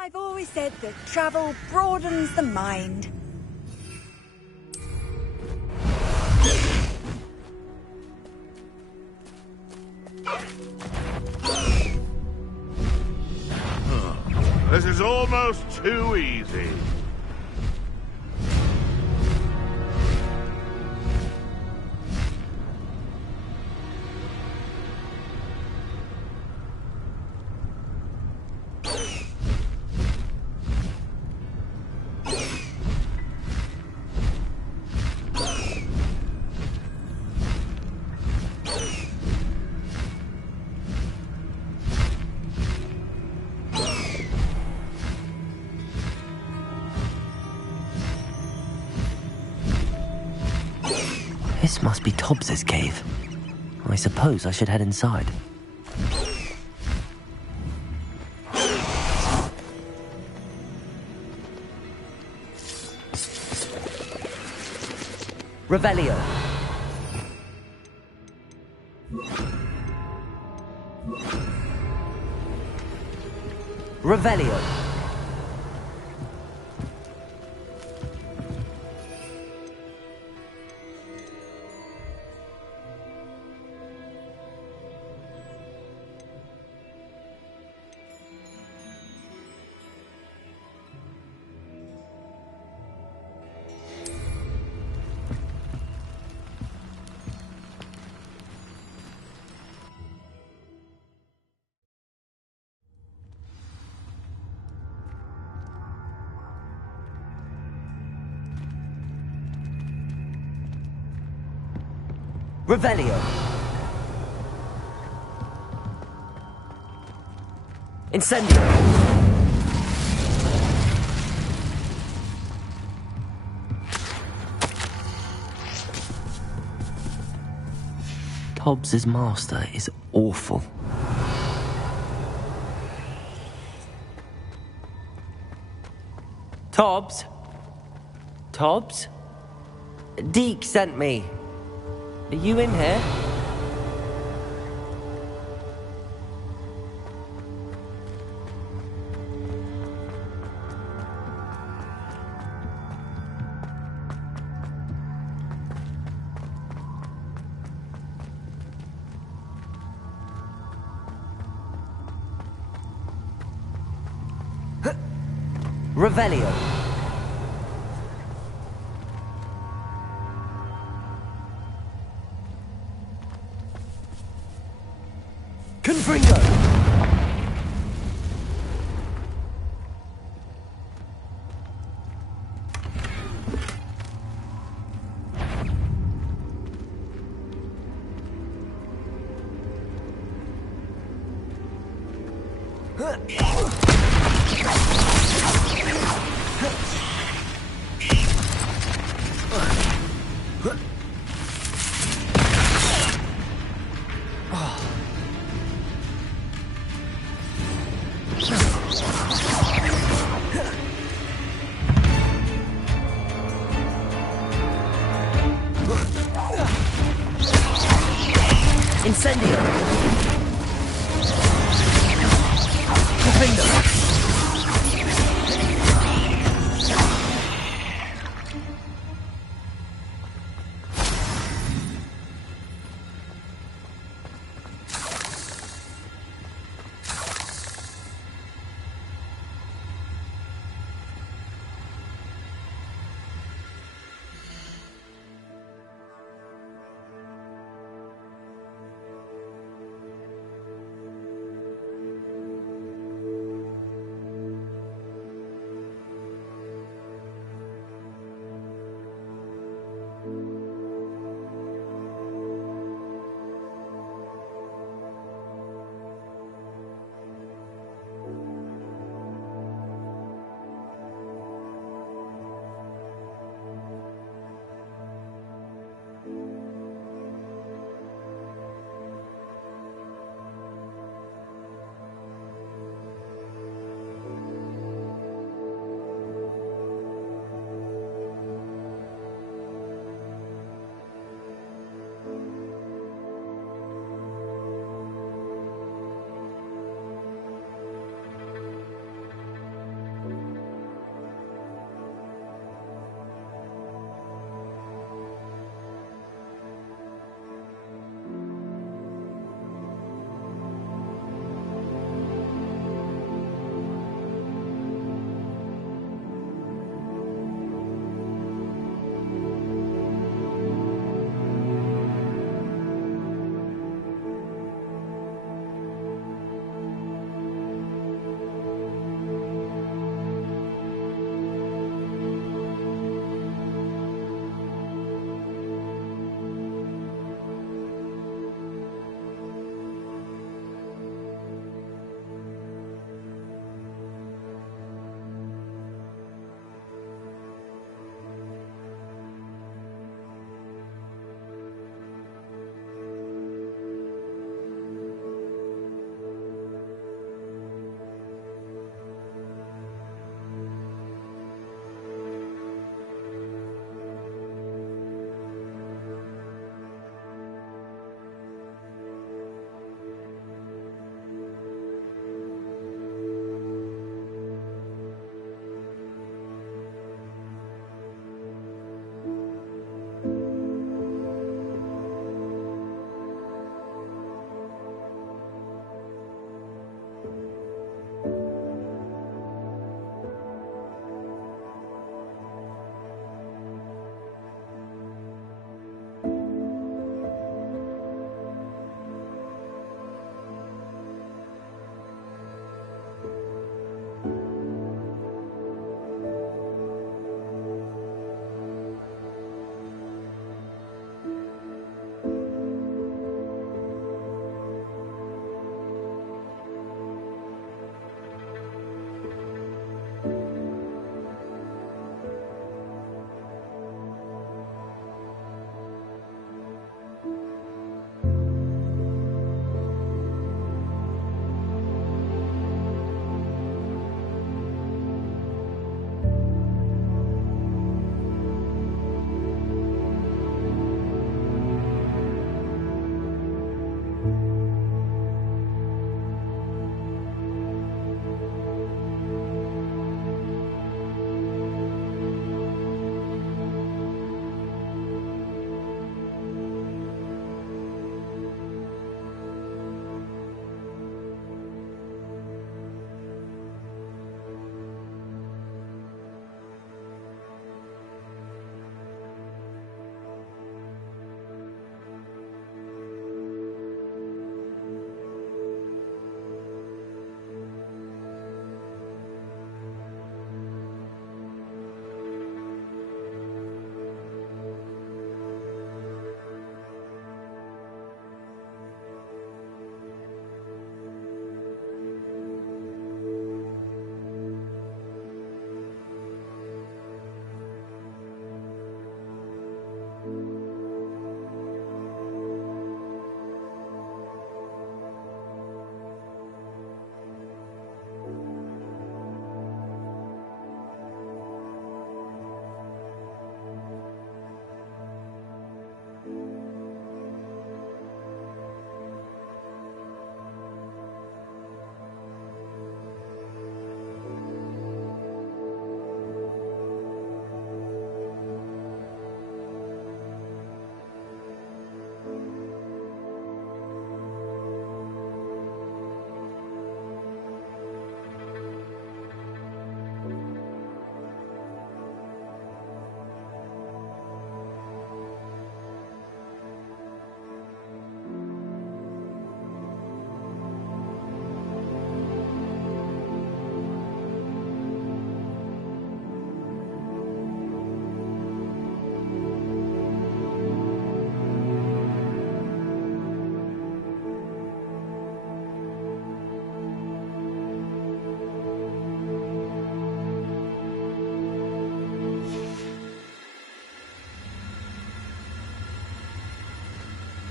I've always said that travel broadens the mind. This is almost too easy. This must be Tobbs's cave. I suppose I should head inside. Revelio. Revelio. Revelio. Incendio. Tobbs's master is awful. Tobbs? Tobbs? Deke sent me. Are you in here? Revelio. Confringo. Incendio! Defender!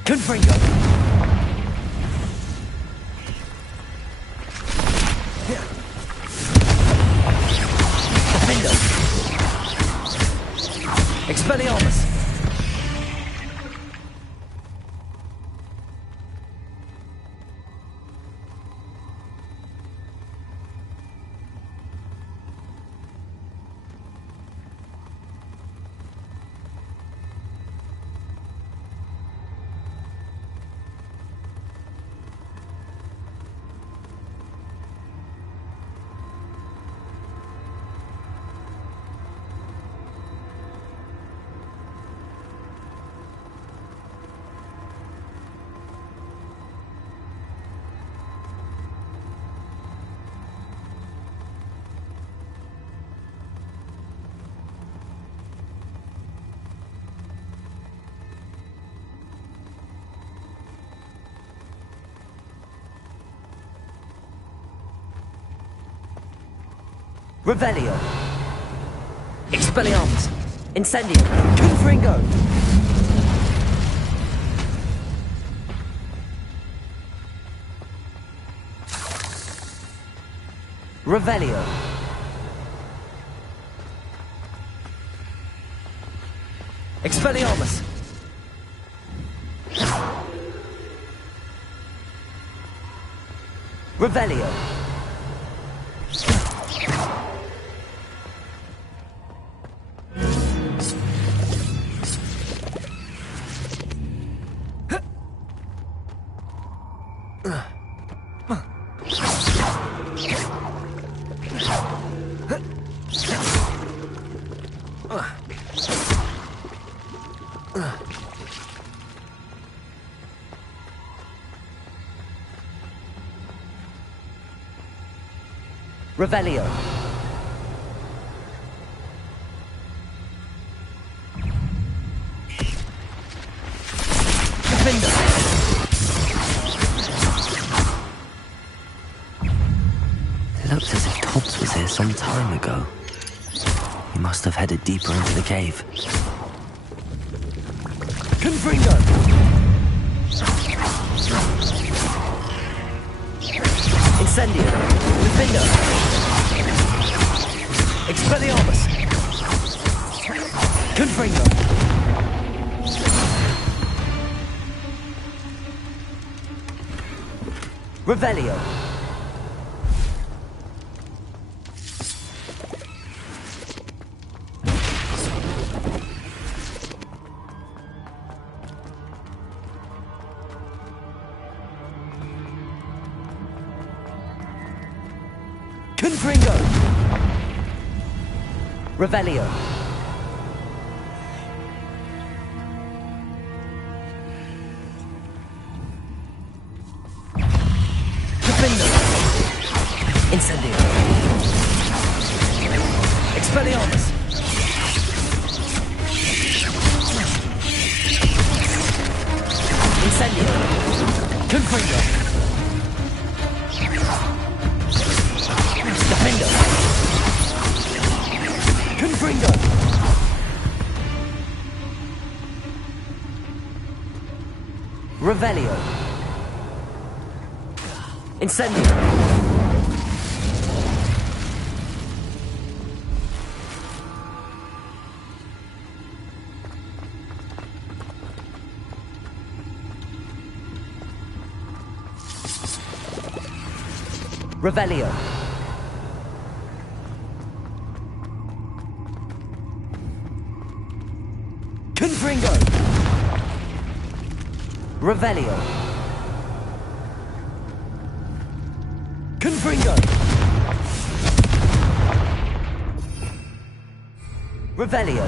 Confringo! Defendo! Expelliarmus! Revelio. Expelliarmus. Incendio. Confringo. Revelio. Expelliarmus. Revelio. Revelio. Defender. It looks as if Tobbs was here some time ago. He must have headed deeper into the cave. Confringo! Incendio! Defender! Expelliarmus! Confringo! Revelio! Confringo! Revelio. Defender. Incendio. Expelliarmus. Incendio. Confringo. Defender. Confringo! Revelio. Incendio. Revelio. Confringo! Revelio. Confringo! Revelio.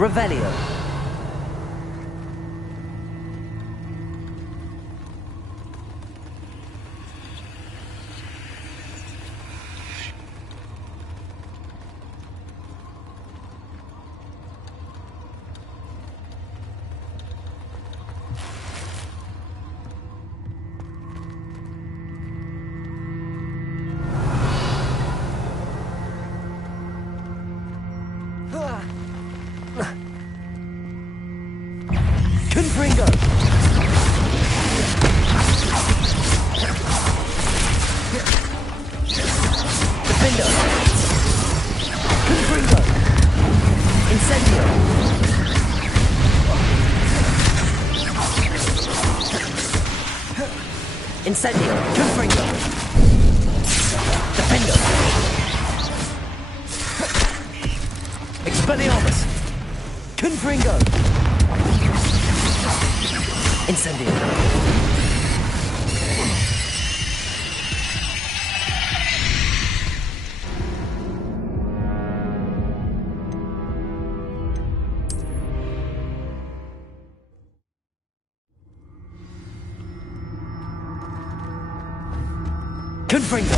Revelio. Incendio. Confringo. Defendo. Expelliarmus. Confringo. Incendio. Confringo.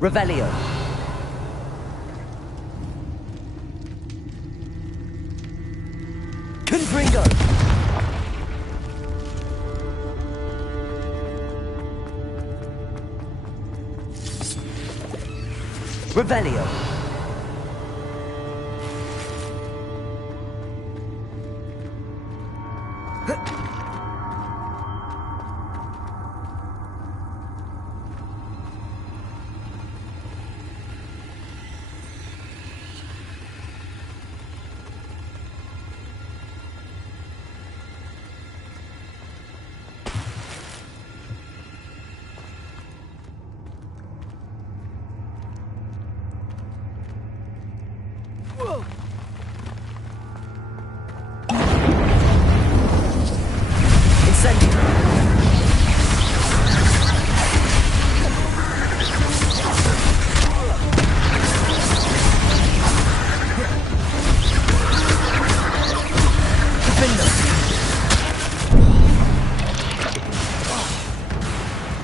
Revelio. Confringo. Revelio.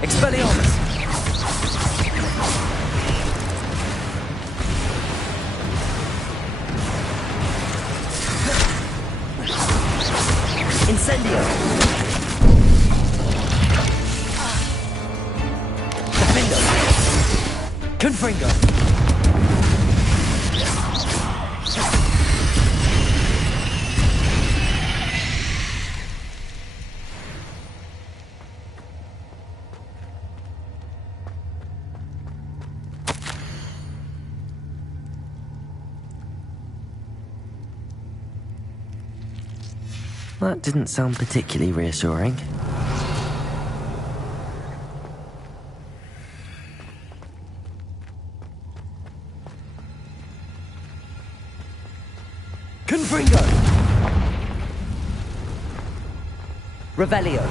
Expelliarmus. Incendio. Defendo. Confringo. That didn't sound particularly reassuring. Confringo! Revelio.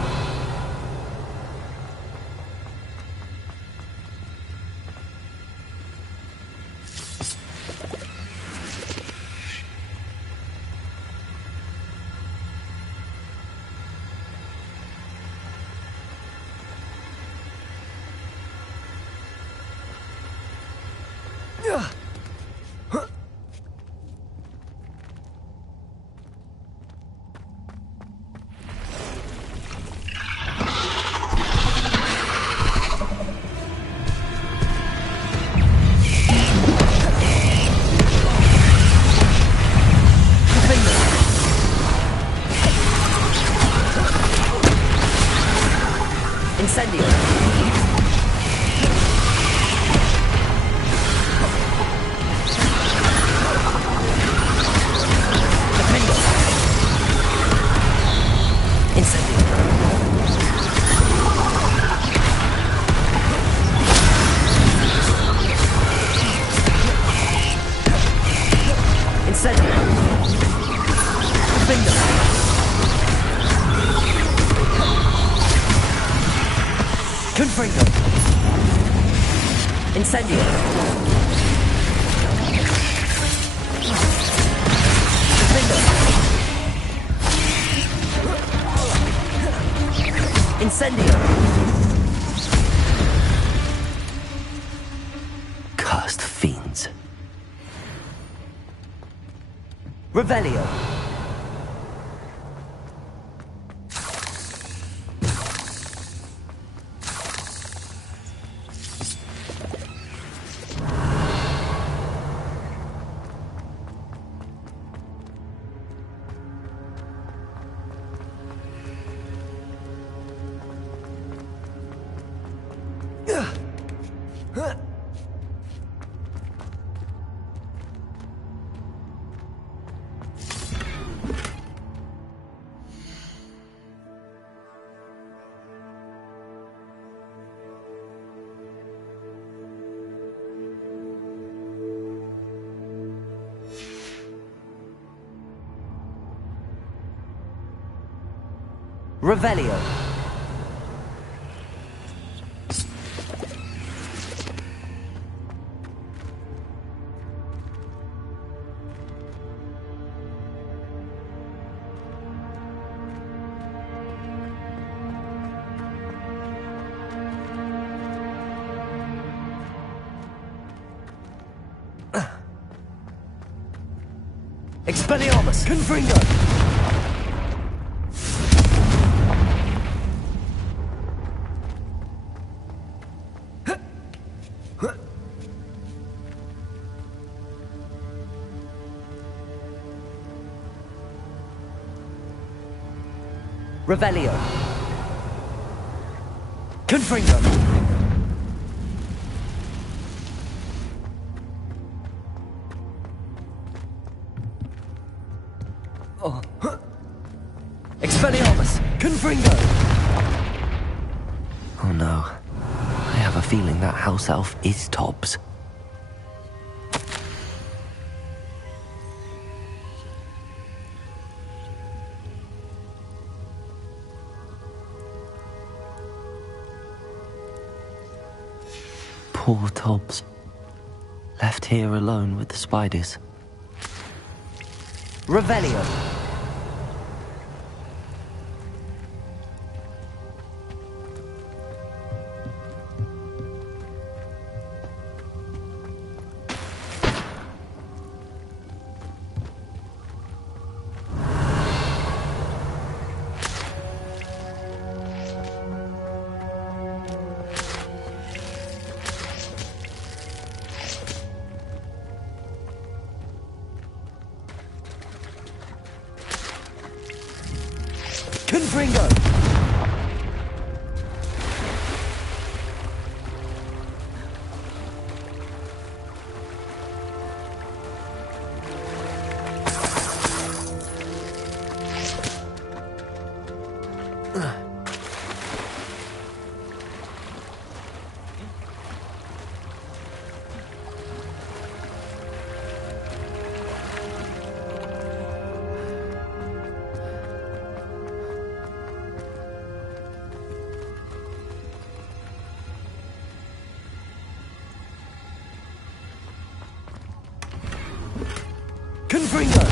Incendio. Defendo. Incendio. Incendio. Defendo. Confringo. Incendio. Defendo. Incendio. Cursed fiends. Revelio. Revelio. Expelliarmus! Confringo! Revelio. Confringo! Oh. Expelliarmus! Confringo! Oh no. I have a feeling that house elf is Tobbs. Poor Tobbs. Left here alone with the spiders. Revelio! Confringo! Confringo!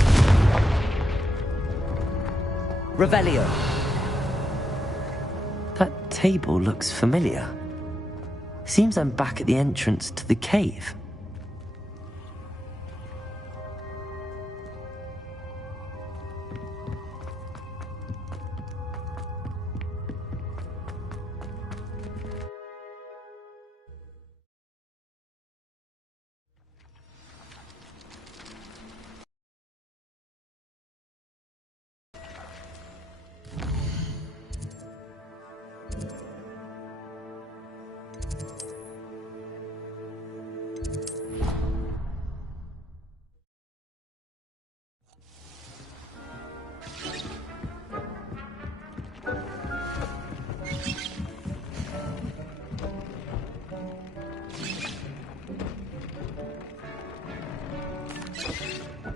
Revelio. That table looks familiar. Seems I'm back at the entrance to the cave.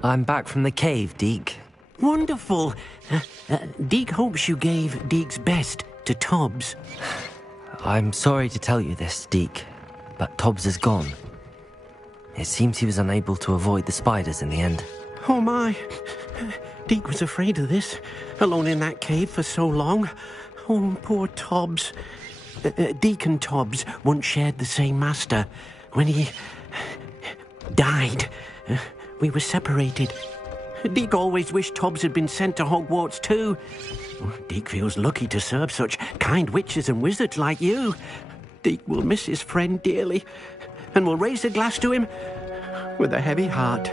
I'm back from the cave, Deke. Wonderful. Deke hopes you gave Deke's best to Tobbs. I'm sorry to tell you this, Deke, but Tobbs is gone. It seems he was unable to avoid the spiders in the end. Oh my. Deke was afraid of this, alone in that cave for so long. Oh, poor Tobbs. Deke and Tobbs once shared the same master. When he died, we were separated. Deke always wished Tobbs had been sent to Hogwarts too. Deke feels lucky to serve such kind witches and wizards like you. Deke will miss his friend dearly, and will raise a glass to him with a heavy heart.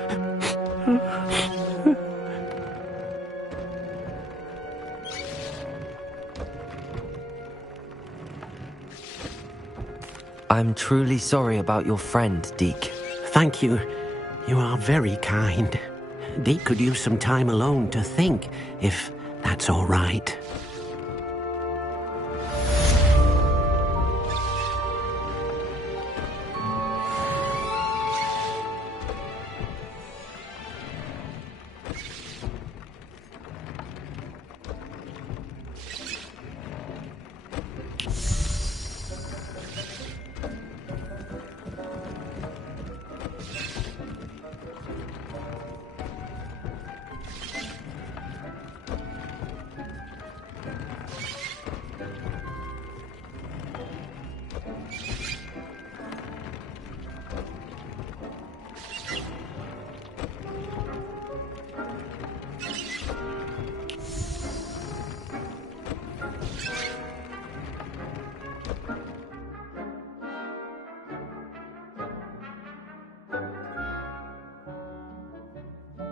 I'm truly sorry about your friend, Deke. Thank you. You are very kind. Deke could use some time alone to think, if that's all right.